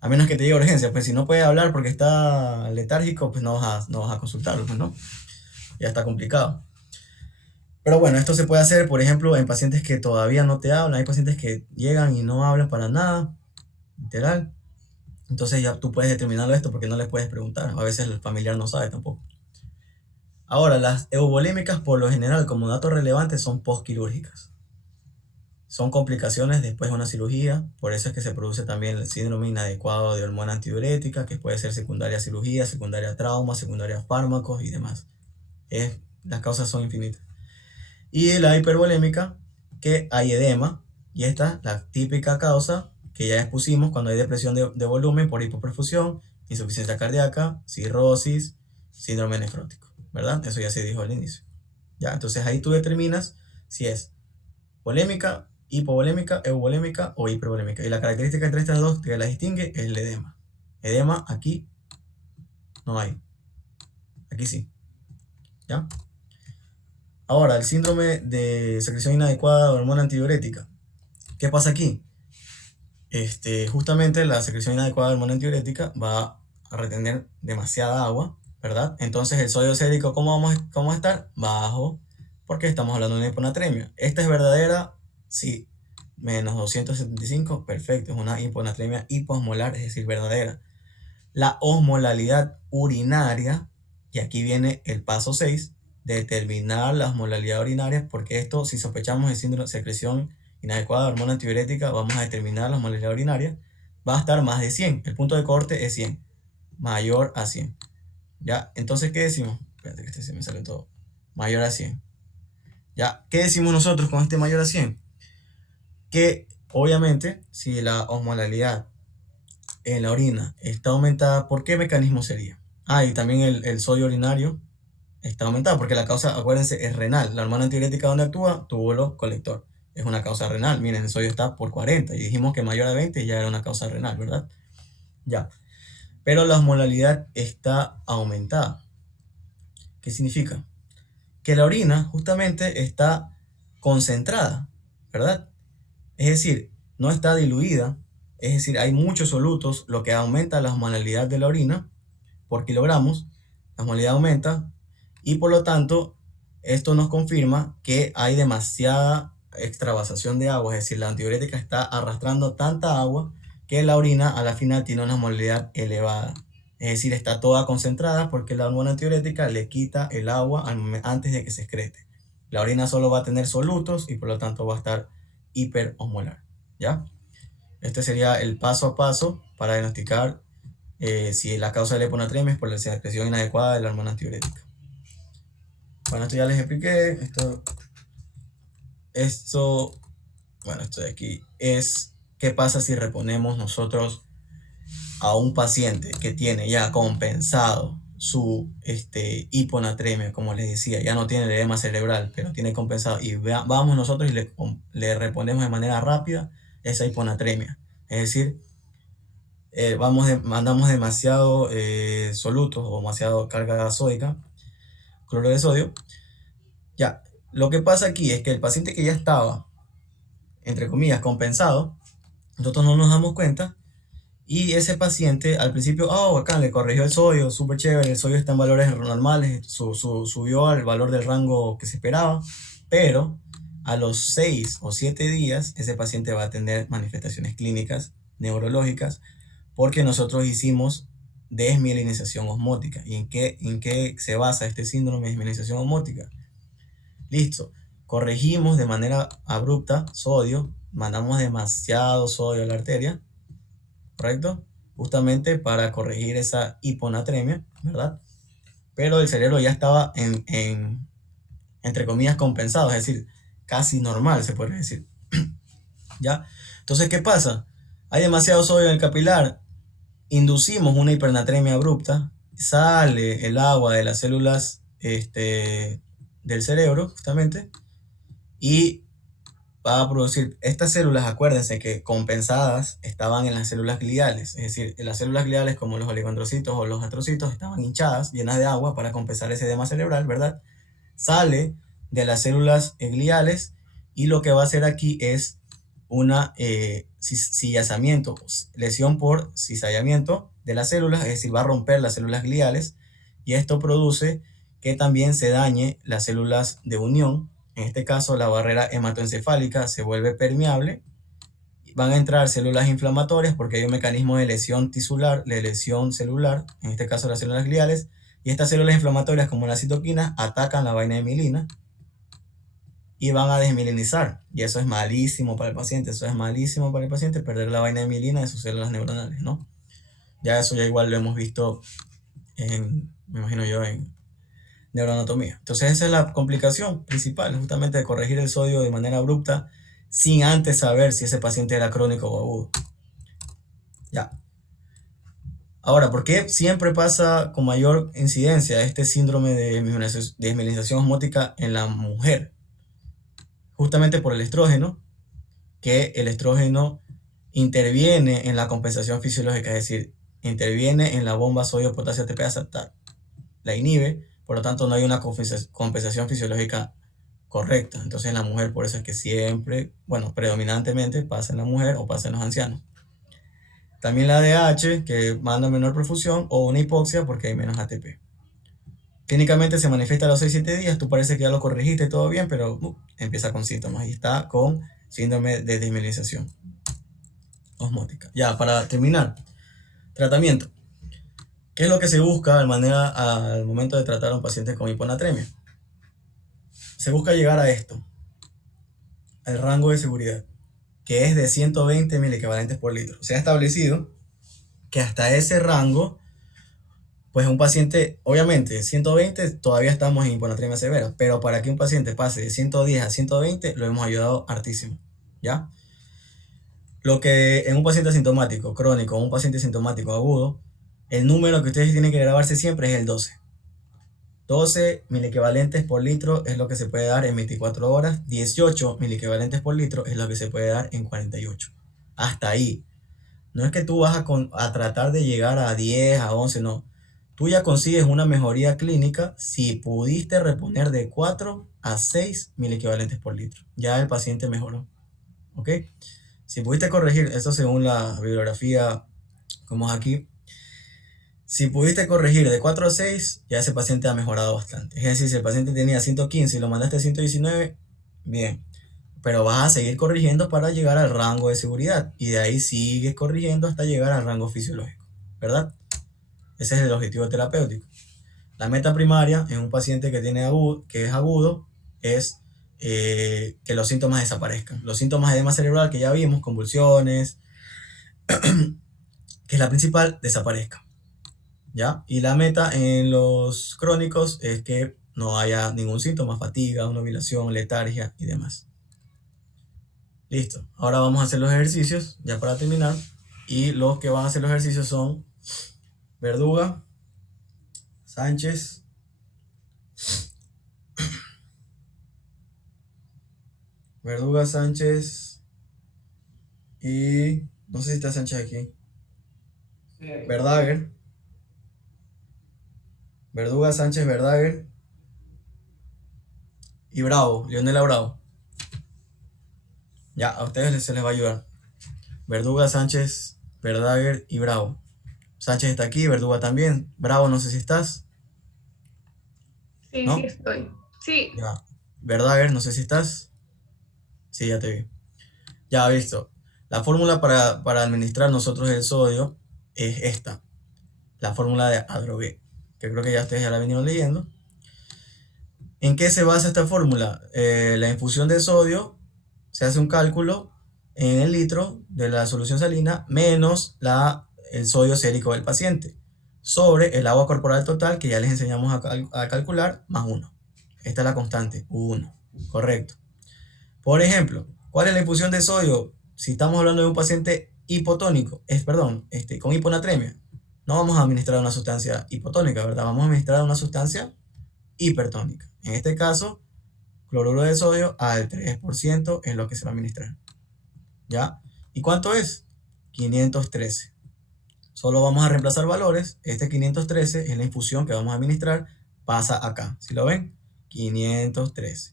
a menos que te llegue a urgencia, pues si no puede hablar porque está letárgico, pues no vas a consultarlo, pues no. Ya está complicado. Pero bueno, esto se puede hacer, por ejemplo, en pacientes que todavía no te hablan. Hay pacientes que llegan y no hablan para nada, literal. Entonces ya tú puedes determinarlo esto porque no les puedes preguntar. A veces el familiar no sabe tampoco. Ahora, las eubolémicas por lo general como dato relevante son postquirúrgicas. Son complicaciones después de una cirugía, por eso es que se produce también el síndrome inadecuado de hormona antidiurética, que puede ser secundaria a cirugía, secundaria a trauma, secundaria a fármacos y demás. Las causas son infinitas. Y la hipervolémica, que hay edema, y esta es la típica causa que ya expusimos cuando hay depresión de volumen por hipoperfusión, insuficiencia cardíaca, cirrosis, síndrome nefrótico, ¿verdad? Eso ya se dijo al inicio. Ya, entonces ahí tú determinas si es volémica, hipovolémica, euvolémica o hipervolémica. Y la característica entre estas dos que las distingue es el edema. Edema aquí no hay. Aquí sí. ¿Ya? Ahora, el síndrome de secreción inadecuada de hormona antidiurética. ¿Qué pasa aquí? Justamente la secreción inadecuada de hormona antidiurética va a retener demasiada agua, ¿verdad? Entonces el sodio sérico, ¿cómo va a estar? Bajo, porque estamos hablando de una hiponatremia. ¿Esta es verdadera? Sí. Menos 275, perfecto, es una hiponatremia hiposmolar, es decir, verdadera. La osmolalidad urinaria, y aquí viene el paso 6, determinar la osmolalidad urinaria, porque esto, si sospechamos de síndrome de secreción inadecuada de hormona antidiurética, vamos a determinar la osmolalidad urinaria, va a estar más de 100, el punto de corte es 100, mayor a 100. ¿Ya? Entonces, ¿qué decimos? Espérate que se me sale todo. Mayor a 100. ¿Ya? ¿Qué decimos nosotros con este mayor a 100? Que obviamente si la osmolalidad en la orina está aumentada, ¿por qué mecanismo sería? Y también el sodio urinario está aumentado porque la causa, acuérdense, es renal. La hormona antidiurética, ¿dónde actúa? Túbulo colector. Es una causa renal. Miren, el sodio está por 40 y dijimos que mayor a 20 ya era una causa renal, ¿verdad? Ya. Pero la osmolalidad está aumentada. ¿Qué significa? Que la orina justamente está concentrada, ¿verdad? Es decir, no está diluida, es decir, hay muchos solutos, lo que aumenta la osmolalidad de la orina por kilogramos, la osmolalidad aumenta y por lo tanto esto nos confirma que hay demasiada extravasación de agua, es decir, la antidiurética está arrastrando tanta agua que la orina a la final tiene una osmolalidad elevada. Es decir, está toda concentrada porque la hormona antidiurética le quita el agua antes de que se excrete. La orina solo va a tener solutos y por lo tanto va a estar hiperosmolar. ¿Ya? Este sería el paso a paso para diagnosticar si la causa de la hiponatremia es por la secreción inadecuada de la hormona antidiurética. Bueno, esto ya les expliqué. Esto de aquí es qué pasa si reponemos nosotros a un paciente que tiene ya compensado su hiponatremia, como les decía, ya no tiene el edema cerebral, pero tiene compensado, y vamos nosotros y le reponemos de manera rápida esa hiponatremia. Es decir, mandamos demasiado solutos o demasiado carga sódica, cloruro de sodio. Ya, lo que pasa aquí es que el paciente que ya estaba, entre comillas, compensado, nosotros no nos damos cuenta. Y ese paciente al principio, bacán, le corrigió el sodio, súper chévere, el sodio está en valores normales, subió al valor del rango que se esperaba, pero a los 6 o 7 días ese paciente va a tener manifestaciones clínicas neurológicas porque nosotros hicimos desmielinización osmótica. ¿Y en qué se basa este síndrome de desmielinización osmótica? Listo, corregimos de manera abrupta sodio, mandamos demasiado sodio a la arteria, ¿correcto? Justamente para corregir esa hiponatremia, ¿verdad? Pero el cerebro ya estaba entre comillas compensado, es decir, casi normal, se podría decir. ¿Ya? Entonces, ¿qué pasa? Hay demasiado sodio en el capilar, inducimos una hipernatremia abrupta, sale el agua de las células del cerebro, justamente, y va a producir estas células. Acuérdense que compensadas estaban en las células gliales, es decir, en las células gliales como los oligodendrocitos o los astrocitos estaban hinchadas, llenas de agua para compensar ese edema cerebral, ¿verdad? Sale de las células gliales y lo que va a hacer aquí es una cizallamiento, lesión por cizallamiento de las células, es decir, va a romper las células gliales y esto produce que también se dañe las células de unión. En este caso, la barrera hematoencefálica se vuelve permeable, van a entrar células inflamatorias porque hay un mecanismo de lesión tisular, de lesión celular, en este caso las células gliales, y estas células inflamatorias como las citoquinas atacan la vaina de mielina y van a desmielinizar, y eso es malísimo para el paciente, perder la vaina de mielina de sus células neuronales, ¿no? Ya eso ya igual lo hemos visto me imagino yo, en neuroanatomía. Entonces esa es la complicación principal, justamente de corregir el sodio de manera abrupta sin antes saber si ese paciente era crónico o agudo. Ya. Ahora, ¿por qué siempre pasa con mayor incidencia este síndrome de desmielinización osmótica en la mujer? Justamente por el estrógeno, que el estrógeno interviene en la compensación fisiológica, es decir, interviene en la bomba sodio-potasio ATP adaptar, la inhibe, por lo tanto no hay una compensación fisiológica correcta. Entonces en la mujer, por eso es que siempre, bueno, predominantemente pasa en la mujer o pasa en los ancianos. También la ADH, que manda menor perfusión, o una hipoxia porque hay menos ATP. Clínicamente se manifiesta a los 6-7 días, tú parece que ya lo corregiste todo bien, pero empieza con síntomas y está con síndrome de desmielinización osmótica. Ya, para terminar, tratamiento. ¿Qué es lo que se busca al momento de tratar a un paciente con hiponatremia? Se busca llegar a esto, el rango de seguridad, que es de 120 miliequivalentes por litro. Se ha establecido que hasta ese rango, pues un paciente, obviamente 120 todavía estamos en hiponatremia severa, pero para que un paciente pase de 110 a 120 lo hemos ayudado hartísimo, ¿ya? Lo que en un paciente asintomático crónico o un paciente sintomático agudo, el número que ustedes tienen que grabarse siempre es el 12. 12 miliequivalentes por litro es lo que se puede dar en 24 horas. 18 miliequivalentes por litro es lo que se puede dar en 48. Hasta ahí. No es que tú vas a tratar de llegar a 10, a 11, no. Tú ya consigues una mejoría clínica si pudiste reponer de 4 a 6 miliequivalentes por litro. Ya el paciente mejoró. ¿Ok? Si pudiste corregir, eso según la bibliografía, como es aquí, si pudiste corregir de 4 a 6, ya ese paciente ha mejorado bastante. Es decir, si el paciente tenía 115 y lo mandaste a 119, bien. Pero vas a seguir corrigiendo para llegar al rango de seguridad. Y de ahí sigues corrigiendo hasta llegar al rango fisiológico. ¿Verdad? Ese es el objetivo terapéutico. La meta primaria en un paciente que es agudo es que los síntomas desaparezcan. Los síntomas de edema cerebral que ya vimos, convulsiones, que es la principal, desaparezcan. ¿Ya? Y la meta en los crónicos es que no haya ningún síntoma, fatiga, obnubilación, letargia y demás. Listo. Ahora vamos a hacer los ejercicios, ya para terminar. Y los que van a hacer los ejercicios son Verduga, Sánchez, y no sé si está Sánchez aquí. Verdaguer. Verduga, Sánchez, Verdaguer y Bravo, Leonela Bravo. Ya, a ustedes se les va a ayudar. Verduga, Sánchez, Verdaguer y Bravo. Sánchez está aquí, Verduga también. Bravo, no sé si estás. Sí, ¿No? sí estoy. Sí. Ya. Verdaguer, no sé si estás. Sí, ya te vi. Ya, visto. La fórmula para administrar nosotros el sodio es esta. La fórmula de Adrogué, que creo que ya ustedes ya la vinieron leyendo. ¿En qué se basa esta fórmula? La infusión de sodio, se hace un cálculo en el litro de la solución salina menos el sodio sérico del paciente sobre el agua corporal total que ya les enseñamos a calcular más 1. Esta es la constante, 1. Correcto. Por ejemplo, ¿cuál es la infusión de sodio? Si estamos hablando de un paciente hipotónico, con hiponatremia, no vamos a administrar una sustancia hipotónica, ¿verdad? Vamos a administrar una sustancia hipertónica. En este caso, cloruro de sodio al 3% es lo que se va a administrar. ¿Ya? ¿Y cuánto es? 513. Solo vamos a reemplazar valores. Este 513 es la infusión que vamos a administrar. Pasa acá. ¿Sí lo ven? 513.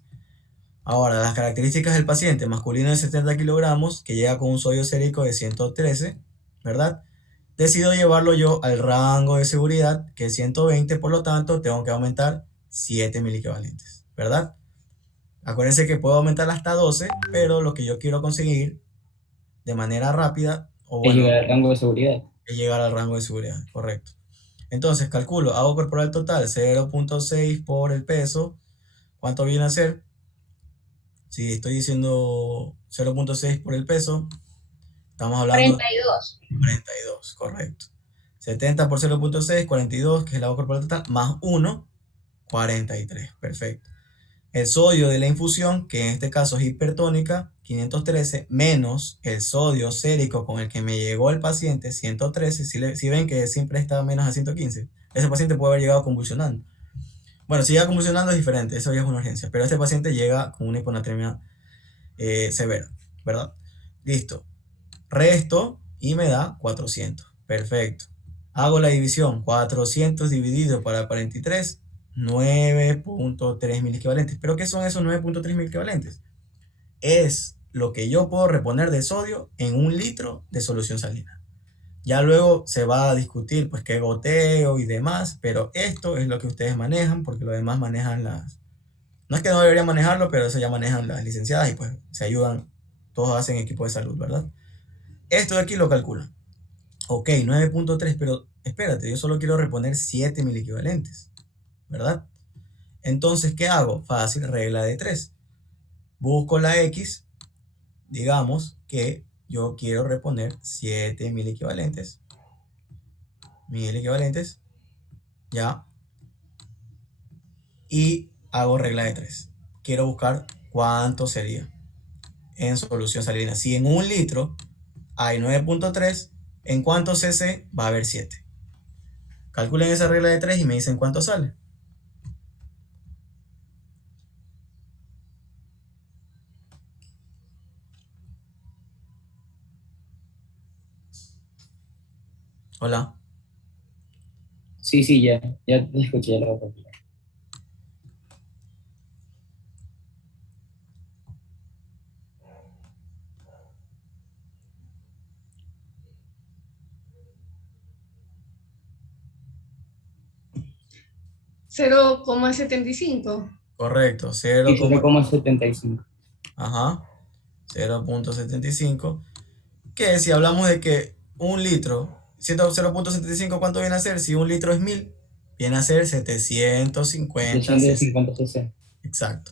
Ahora, las características del paciente masculino de 70 kilogramos que llega con un sodio sérico de 113, ¿verdad? Decido llevarlo yo al rango de seguridad, que es 120, por lo tanto, tengo que aumentar 7 miliequivalentes, ¿verdad? Acuérdense que puedo aumentar hasta 12, pero lo que yo quiero conseguir de manera rápida, o Es bueno, llegar al rango de seguridad. es llegar al rango de seguridad, correcto. Entonces, calculo, hago corporal total 0.6 por el peso. ¿Cuánto viene a ser? Si estoy diciendo 0.6 por el peso, estamos hablando 42. 42, correcto. 70 por 0.6, 42, que es el agua corporal total, más 1, 43, perfecto. El sodio de la infusión, que en este caso es hipertónica, 513, menos el sodio sérico con el que me llegó el paciente, 113, si ven que siempre está menos a 115, ese paciente puede haber llegado convulsionando. Bueno, si llega convulsionando es diferente, eso ya es una urgencia, pero este paciente llega con una hiponatremia severa, ¿verdad? Listo. Resto y me da 400. Perfecto. Hago la división. 400 dividido para 43, 9.3 mil equivalentes. ¿Pero qué son esos 9.3 mil equivalentes? Es lo que yo puedo reponer de sodio en 1 litro de solución salina. Ya luego se va a discutir pues qué goteo y demás, pero esto es lo que ustedes manejan, porque lo demás manejan las... No es que no deberían manejarlo, pero eso ya manejan las licenciadas y pues se ayudan, todos hacen equipo de salud, ¿verdad? Esto de aquí lo calculan. Ok, 9.3, pero espérate, yo solo quiero reponer 7 mil equivalentes, ¿verdad? Entonces, ¿qué hago? Fácil, regla de 3. Busco la X, digamos que yo quiero reponer 7 mil equivalentes, ya, y hago regla de 3. Quiero buscar cuánto sería en solución salina. Si en 1 litro hay 9.3, ¿en cuántos cc va a haber 7? Calculen esa regla de 3 y me dicen cuánto sale. Hola. Sí, ya te escuché, ya lo voy a calcular. $0.75. Correcto, Sí, 0,75. Ajá, 0.75. Que si hablamos de que 1 litro, 0.75, ¿cuánto viene a ser? Si 1 litro es 1000, viene a ser 750 cc. 750 cc. Exacto.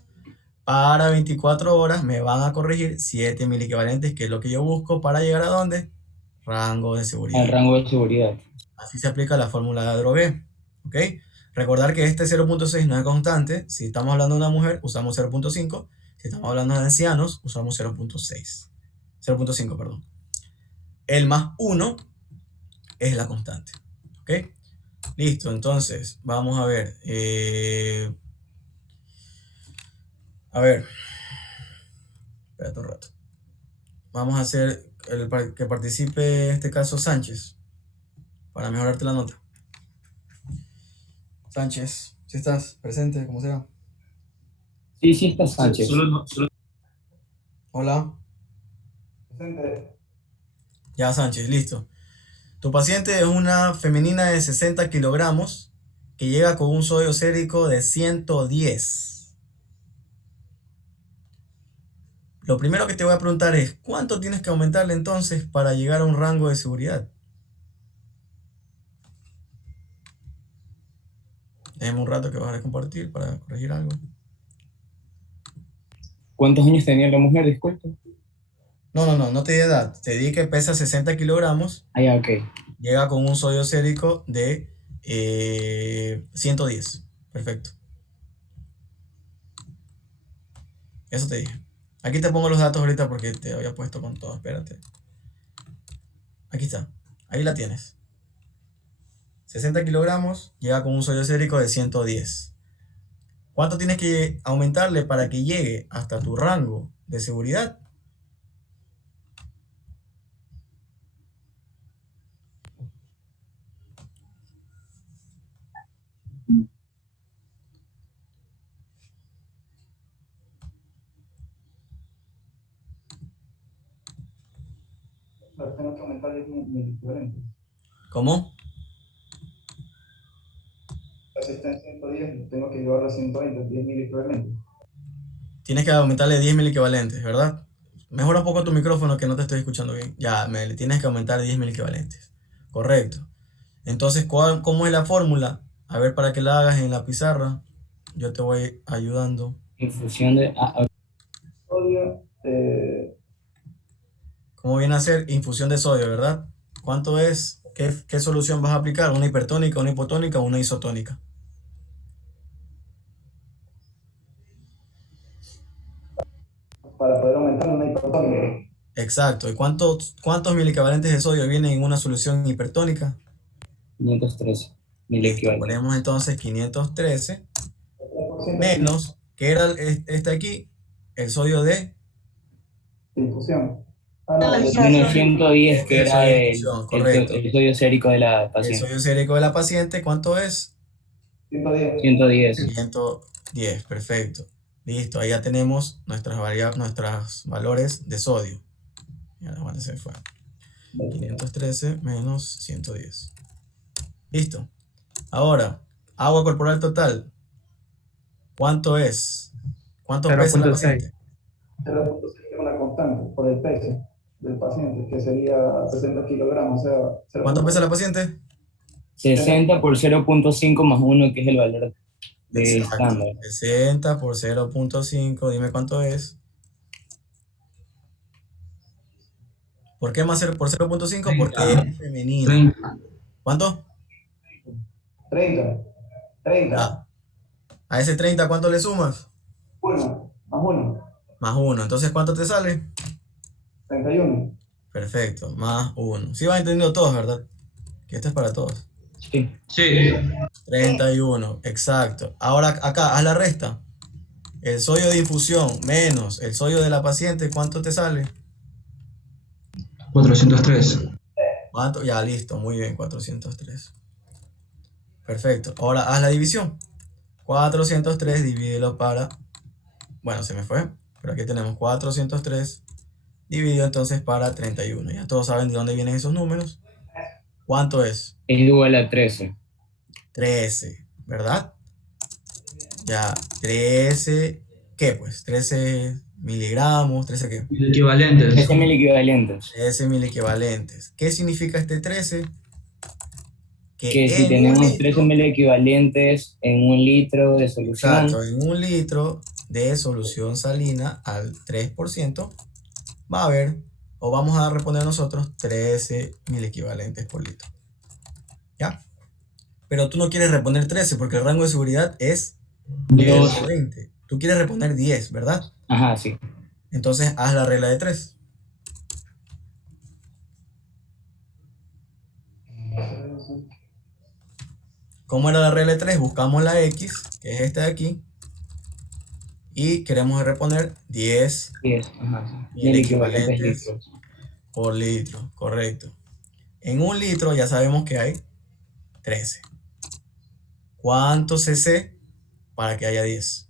Para 24 horas me van a corregir 7 mil equivalentes, que es lo que yo busco para llegar a ¿dónde? Rango de seguridad. Al rango de seguridad. Así se aplica la fórmula de Drogué. ¿Ok? Recordar que este 0.6 no es constante. Si estamos hablando de una mujer, usamos 0.5. Si estamos hablando de ancianos, usamos 0.6. 0.5, perdón. El más 1 es la constante. ¿Ok? Listo, entonces, vamos a ver. Espérate un rato. Vamos a hacer que participe en este caso Sánchez, para mejorarte la nota. Sánchez, si estás presente, como sea. Sí, está Sánchez. Hola. Ya, Sánchez, listo. Tu paciente es una femenina de 60 kilogramos que llega con un sodio sérico de 110. Lo primero que te voy a preguntar es, ¿cuánto tienes que aumentarle entonces para llegar a un rango de seguridad? Déjame un rato que vas a compartir para corregir algo. ¿Cuántos años tenía la mujer? Disculpe. No te di edad. Te di que pesa 60 kilogramos. Ah, ya, ok. Llega con un sodio sérico de 110. Perfecto. Eso te dije. Aquí te pongo los datos ahorita porque te había puesto con todo, espérate. Aquí está, ahí la tienes. 60 kilogramos, llega con un sodio sérico de 110. ¿Cuánto tienes que aumentarle para que llegue hasta tu rango de seguridad? Tengo que aumentar 10 miliequivalentes. ¿Cómo? La asistencia 110, tengo que llevarlo a 120, 10 miliequivalentes. Tienes que aumentarle 10 mil equivalentes, ¿verdad? Mejora un poco tu micrófono que no te estoy escuchando bien. Ya, le tienes que aumentar 10 mil equivalentes. Correcto. Entonces, ¿cómo es la fórmula? A ver, para que la hagas en la pizarra, yo te voy ayudando. Infusión de Sodio, ¿Cómo viene a ser? Infusión de sodio, ¿verdad? ¿Cuánto es? ¿Qué solución vas a aplicar? ¿Una hipertónica, una hipotónica o una isotónica? para poder aumentar una hipertónica. Exacto. ¿Y cuántos miliequivalentes de sodio vienen en una solución hipertónica? 513 Listo, miliequivalentes. ponemos entonces 513 menos, ¿qué era este aquí? El sodio de Infusión. Menos 110, que El era sodio de el infusión, correcto. sodio sérico de la El paciente. sodio sérico de la paciente, ¿cuánto es? 110. 110. 110, perfecto. Listo, ahí ya tenemos nuestros valores de sodio. Ya, ¿dónde se fue? 513 menos 110. Listo. Ahora, agua corporal total. ¿Cuánto es? ¿Cuánto pesa la 0.6. paciente? 0.6 es una constante por el peso del paciente, que sería 60 kilogramos. O sea, ¿Cuánto pesa la paciente? 60 por 0.5 más 1, que es el valor de Exacto. estándar. 60 por 0.5, dime cuánto es. ¿Por qué más por 0.5? Porque es femenino. ¿Cuánto? 30. 30. Ya. A ese 30, ¿cuánto le sumas? 1 más 1. Más 1. Entonces, ¿cuánto te sale? 31. Perfecto, más 1. Sí vas entendiendo todos, ¿verdad? Que esto es para todos. Sí. 31, exacto. Ahora acá, haz la resta. El sodio de infusión menos el sodio de la paciente, ¿cuánto te sale? 403. ¿Cuánto? Ya, listo, muy bien, 403. Perfecto. Ahora haz la división. 403, divídelo para... Bueno, se me fue, pero aquí tenemos 403 dividido entonces para 31. Ya todos saben de dónde vienen esos números. ¿Cuánto es? Es igual a 13. 13, ¿verdad? Ya, 13, ¿qué pues? 13 miligramos, 13 ¿qué? Equivalentes. 13 miliequivalentes. 13 miliequivalentes. ¿Qué significa este 13? Que si en tenemos un litro, 13 miliequivalentes en un litro de solución, exacto, en un litro de solución salina al 3%, va a haber, o vamos a reponer nosotros, 13 miliequivalentes por litro. ¿Ya? Pero tú no quieres reponer 13 porque el rango de seguridad es 2. 20. Tú quieres reponer 10, ¿verdad? Ajá, sí. Entonces haz la regla de 3. ¿Cómo era la regla de 3? Buscamos la X, que es esta de aquí, y queremos reponer 10 10. Ajá, sí. miliequivalentes Miliequivalentes litros. por litro, correcto. En un litro ya sabemos que hay 13. ¿Cuánto cc para que haya 10?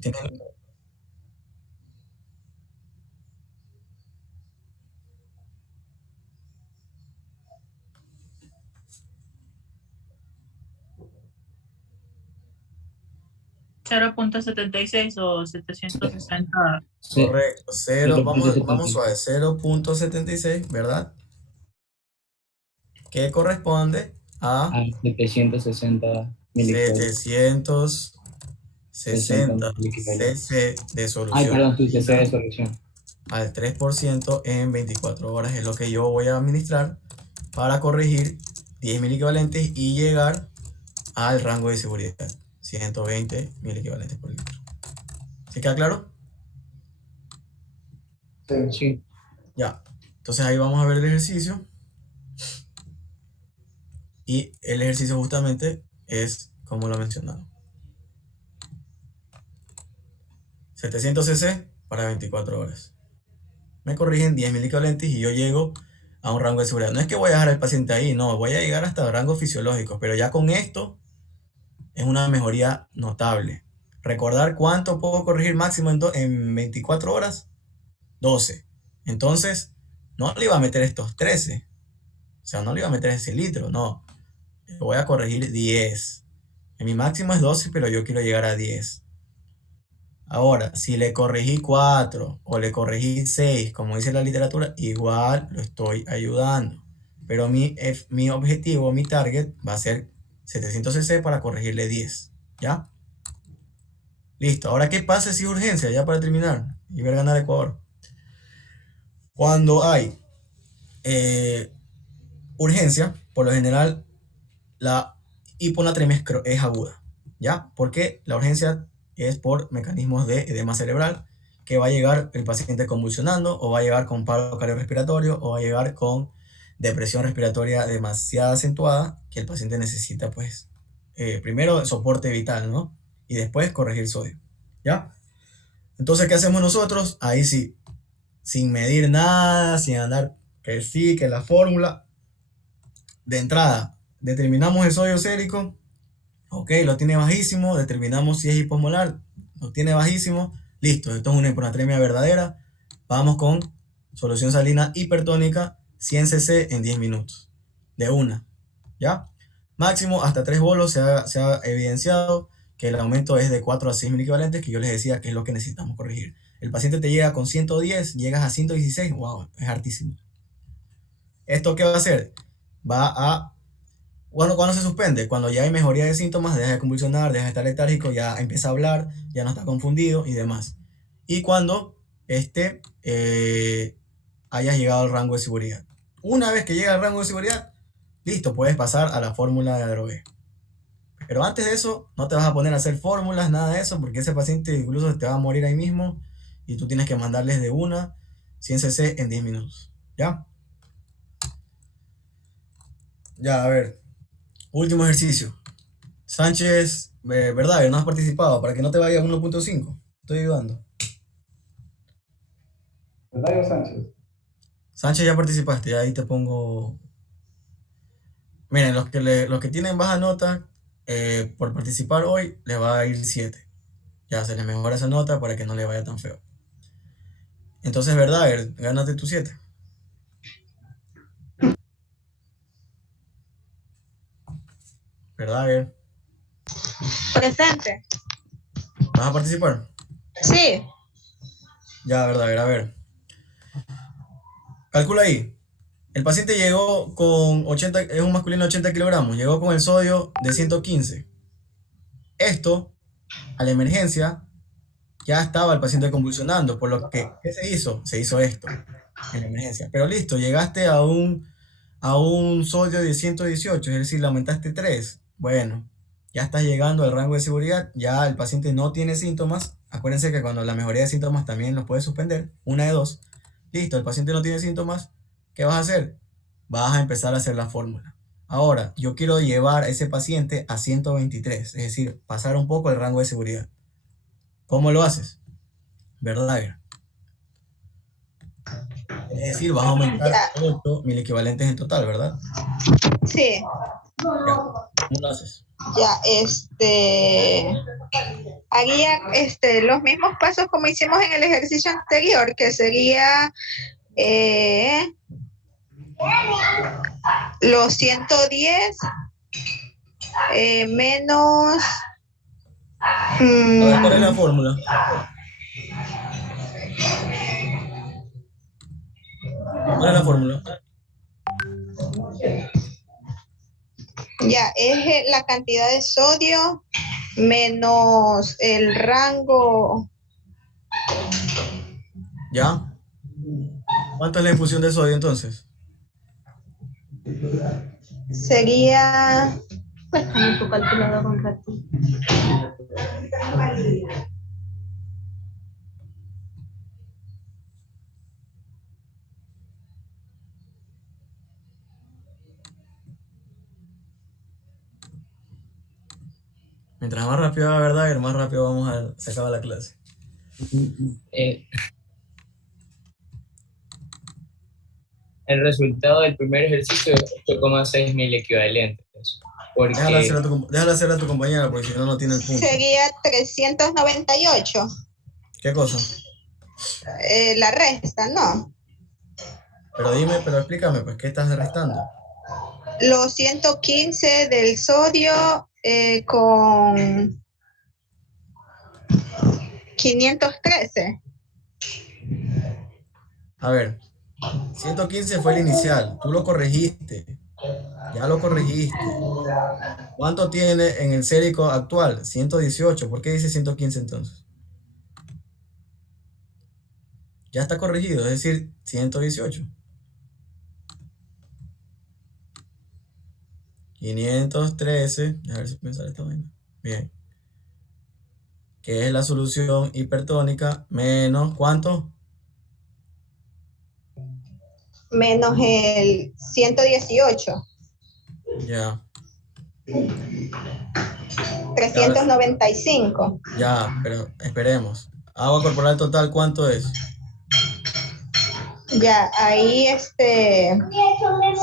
¿Tienen? .76 o 760. Sí. Correcto, 0, vamos 0.76. suave, 0.76, ¿verdad? Que corresponde a 760 miliequivalentes. 760 miliequivalentes. cc de Ay, solución. perdón, sí, cc de solución. al 3% en 24 horas es lo que yo voy a administrar para corregir 10 mil equivalentes y llegar al rango de seguridad, 120 mil equivalentes por litro. ¿Sí queda claro? Sí. Ya. Entonces ahí vamos a ver el ejercicio. Y el ejercicio justamente es como lo mencionado. 700 cc para 24 horas. Me corrigen 10.000 equivalentes y yo llego a un rango de seguridad. No es que voy a dejar al paciente ahí, no, voy a llegar hasta rangos fisiológicos, pero ya con esto es una mejoría notable. Recordar cuánto puedo corregir máximo en 24 horas, 12. Entonces, no le iba a meter estos 13. O sea, no le iba a meter ese litro, no. Le voy a corregir 10. En mi máximo es 12, pero yo quiero llegar a 10. Ahora, si le corregí 4 o le corregí 6, como dice la literatura, igual lo estoy ayudando. Pero mi objetivo, mi target, va a ser 700 cc para corregirle 10. ¿Ya? Listo. Ahora, ¿qué pasa si es urgencia? Ya para terminar y ver ganar Ecuador. Cuando hay urgencia, por lo general, la hiponatremia es aguda. ¿Ya? Porque la urgencia es por mecanismos de edema cerebral, que va a llegar el paciente convulsionando, o va a llegar con paro cardiorrespiratorio, o va a llegar con depresión respiratoria demasiado acentuada, que el paciente necesita, pues, primero soporte vital, ¿no? Y después corregir sodio, ¿ya? Entonces, ¿qué hacemos nosotros? Ahí sí, sin medir nada, sin andar que sí, que la fórmula. De entrada, determinamos el sodio sérico. Ok, lo tiene bajísimo, determinamos si es hiposmolar, lo tiene bajísimo, listo, esto es una hiponatremia verdadera. Vamos con solución salina hipertónica, 100 cc en 10 minutos, de una, ¿ya? Máximo hasta 3 bolos se ha evidenciado que el aumento es de 4 a 6 mil equivalentes, que yo les decía que es lo que necesitamos corregir. El paciente te llega con 110, llegas a 116, wow, es hartísimo. ¿Esto qué va a hacer? Bueno, ¿cuándo se suspende? Cuando ya hay mejoría de síntomas, deja de convulsionar, deja de estar letárgico, ya empieza a hablar, ya no está confundido y demás. Y cuando hayas llegado al rango de seguridad. Una vez que llega al rango de seguridad, listo, puedes pasar a la fórmula de Adrogué. Pero antes de eso, no te vas a poner a hacer fórmulas, nada de eso, porque ese paciente incluso te va a morir ahí mismo y tú tienes que mandarles de una 100 cc en 10 minutos. ¿Ya? Ya, a ver. Último ejercicio. Sánchez, ¿verdad? No has participado para que no te vaya a 1.5. Estoy ayudando. ¿Verdad, Sánchez? Sánchez, ya participaste. Ahí te pongo. Miren, los que tienen baja nota por participar hoy, les va a ir 7. Ya se les mejora esa nota para que no le vaya tan feo. Entonces, ¿verdad? Gánate tu 7. ¿Verdad? Presente. ¿Vas a participar? Sí. Ya, ¿verdad? A ver. Calcula ahí. El paciente llegó con 80, es un masculino de 80 kilogramos, llegó con el sodio de 115. Esto, a la emergencia, ya estaba el paciente convulsionando, por lo que, ¿qué se hizo? Se hizo esto, en la emergencia. Pero listo, llegaste a un sodio de 118, es decir, le aumentaste 3. Bueno, ya estás llegando al rango de seguridad, ya el paciente no tiene síntomas. Acuérdense que cuando la mejoría de síntomas también los puede suspender, una de dos. Listo, el paciente no tiene síntomas, ¿qué vas a hacer? Vas a empezar a hacer la fórmula. Ahora, yo quiero llevar a ese paciente a 123, es decir, pasar un poco el rango de seguridad. ¿Cómo lo haces? ¿Verdad? Es decir, vas a aumentar 8 mil equivalentes en total, ¿verdad? Sí. Ya. ¿Cómo lo haces? Ya, haría los mismos pasos como hicimos en el ejercicio anterior, que sería los 110 menos... A ver, ¿cuál es la fórmula? ¿Cuál es la fórmula? Ya, es la cantidad de sodio menos el rango. ¿Ya? ¿Cuánto es la infusión de sodio entonces? Sería Déjame tu calculador un ratito. Mientras más rápido va Verdaguer, más rápido se acaba la clase. El resultado del primer ejercicio es 8,6 mil equivalentes. Porque Déjala hacer a tu compañera, porque si no, no tiene el punto. sería 398. ¿Qué cosa? La resta, ¿no? Pero explícame, pues, ¿qué estás restando? Los 115 del sodio con 513. A ver, 115 fue el inicial, tú lo corregiste, ya lo corregiste. ¿Cuánto tiene en el sérico actual? 118, ¿por qué dice 115 entonces? Ya está corregido, es decir, 118. 513, a ver si pensar esta vaina. Bien. Que es la solución hipertónica menos, ¿cuánto? Menos el 118. Ya. 395. Ya, pero esperemos. Agua corporal total, ¿cuánto es? Ya, ahí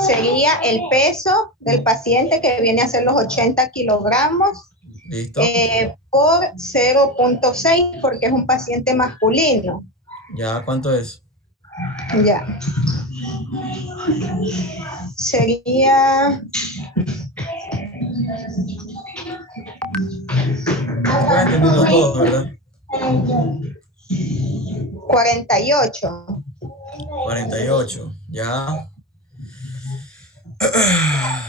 sería el peso del paciente, que viene a ser los 80 kilogramos. Listo. Por 0.6, porque es un paciente masculino. Ya, ¿cuánto es? Ya. Sería... Estoy entendiendo todo, ¿verdad? 48. 48, ya.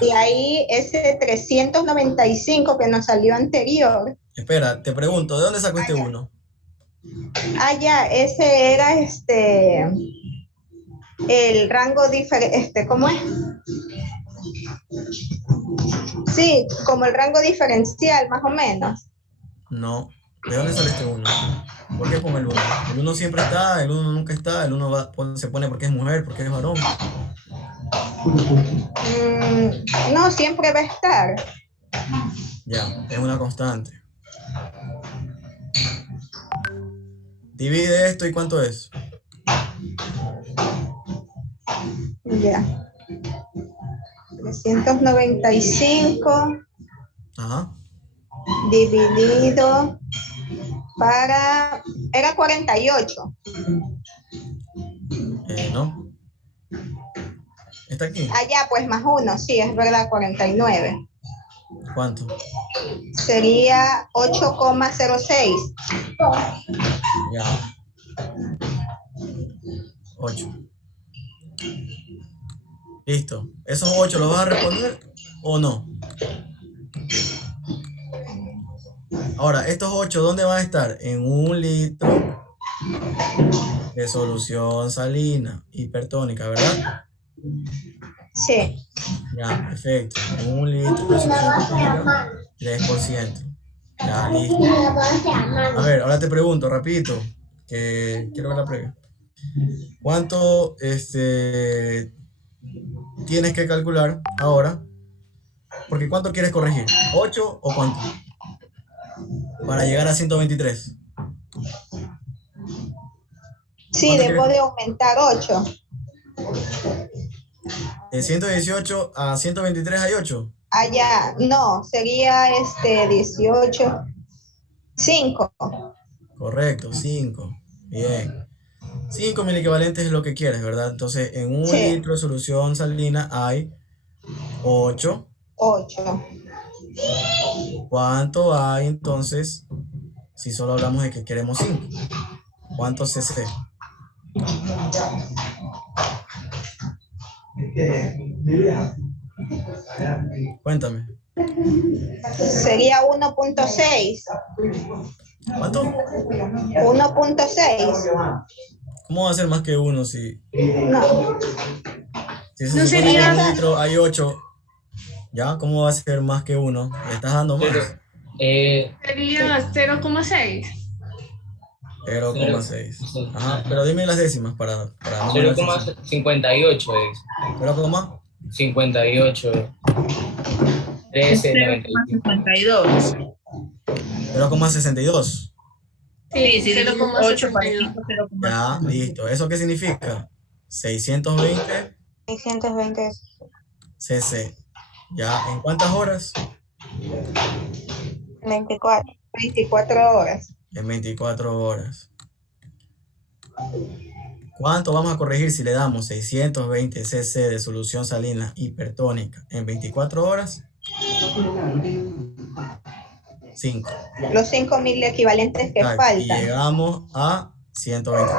Y ahí ese 395 que nos salió anterior. Espera, te pregunto, ¿de dónde sacó este 1? Ah, ya, ese era el rango diferente, ¿cómo es? Sí, como el rango diferencial, más o menos. No. ¿De dónde sale este 1? ¿Por qué con el 1? El 1 siempre está, el 1 nunca está, el 1 se pone porque es mujer, porque es varón. No, siempre va a estar. Ya, es una constante. Divide esto y ¿cuánto es? Ya. 395. Ajá. Dividido para... Era 48. No. ¿Está aquí? Allá, pues más 1, sí, es verdad, 49. ¿Cuánto? Sería 8,06. Ya. 8. Listo. ¿Esos 8 los vas a responder o no? Ahora, estos 8, ¿dónde van a estar? En 1 litro de solución salina hipertónica, ¿verdad? Sí. Ya, perfecto. En 1 litro de solución hipertónica, 3%. Ya, listo. A ver, ahora te pregunto, rapidito, que quiero ver la previa. ¿Cuánto tienes que calcular ahora? Porque ¿cuánto quieres corregir? ¿8 o cuánto? Para llegar a 123. Sí, debo de aumentar 8. De 118 a 123 hay 8. Allá, no, sería 18. 5. Correcto, 5. Bien. 5 mil equivalentes es lo que quieres, ¿verdad? Entonces, en 1 Sí. litro de solución salina hay 8. 8. ¿Cuánto hay entonces si solo hablamos de que queremos 5? ¿Cuántos cc? Cuéntame. Sería 1.6. ¿Cuánto? 1.6. ¿Cómo va a ser más que 1 si, No, si se No supone que sería- en un litro hay 8? ¿Ya? ¿Cómo va a ser más que 1? Le estás dando más. Sería 0,6. 0,6. Ajá, pero dime las décimas para no me las décimas. 0,58 es. 0, 58. 13,95. 0,52. 0,62. Sí, si divides 8 para 0,62. 5, 0,5. Ya, listo. ¿Eso qué significa? 620 620 cc. ¿Ya? ¿En cuántas horas? 24 horas. En 24 horas. ¿Cuánto vamos a corregir si le damos 620 cc de solución salina hipertónica en 24 horas? 5. Los 5.000 equivalentes que Y faltan. llegamos a 123.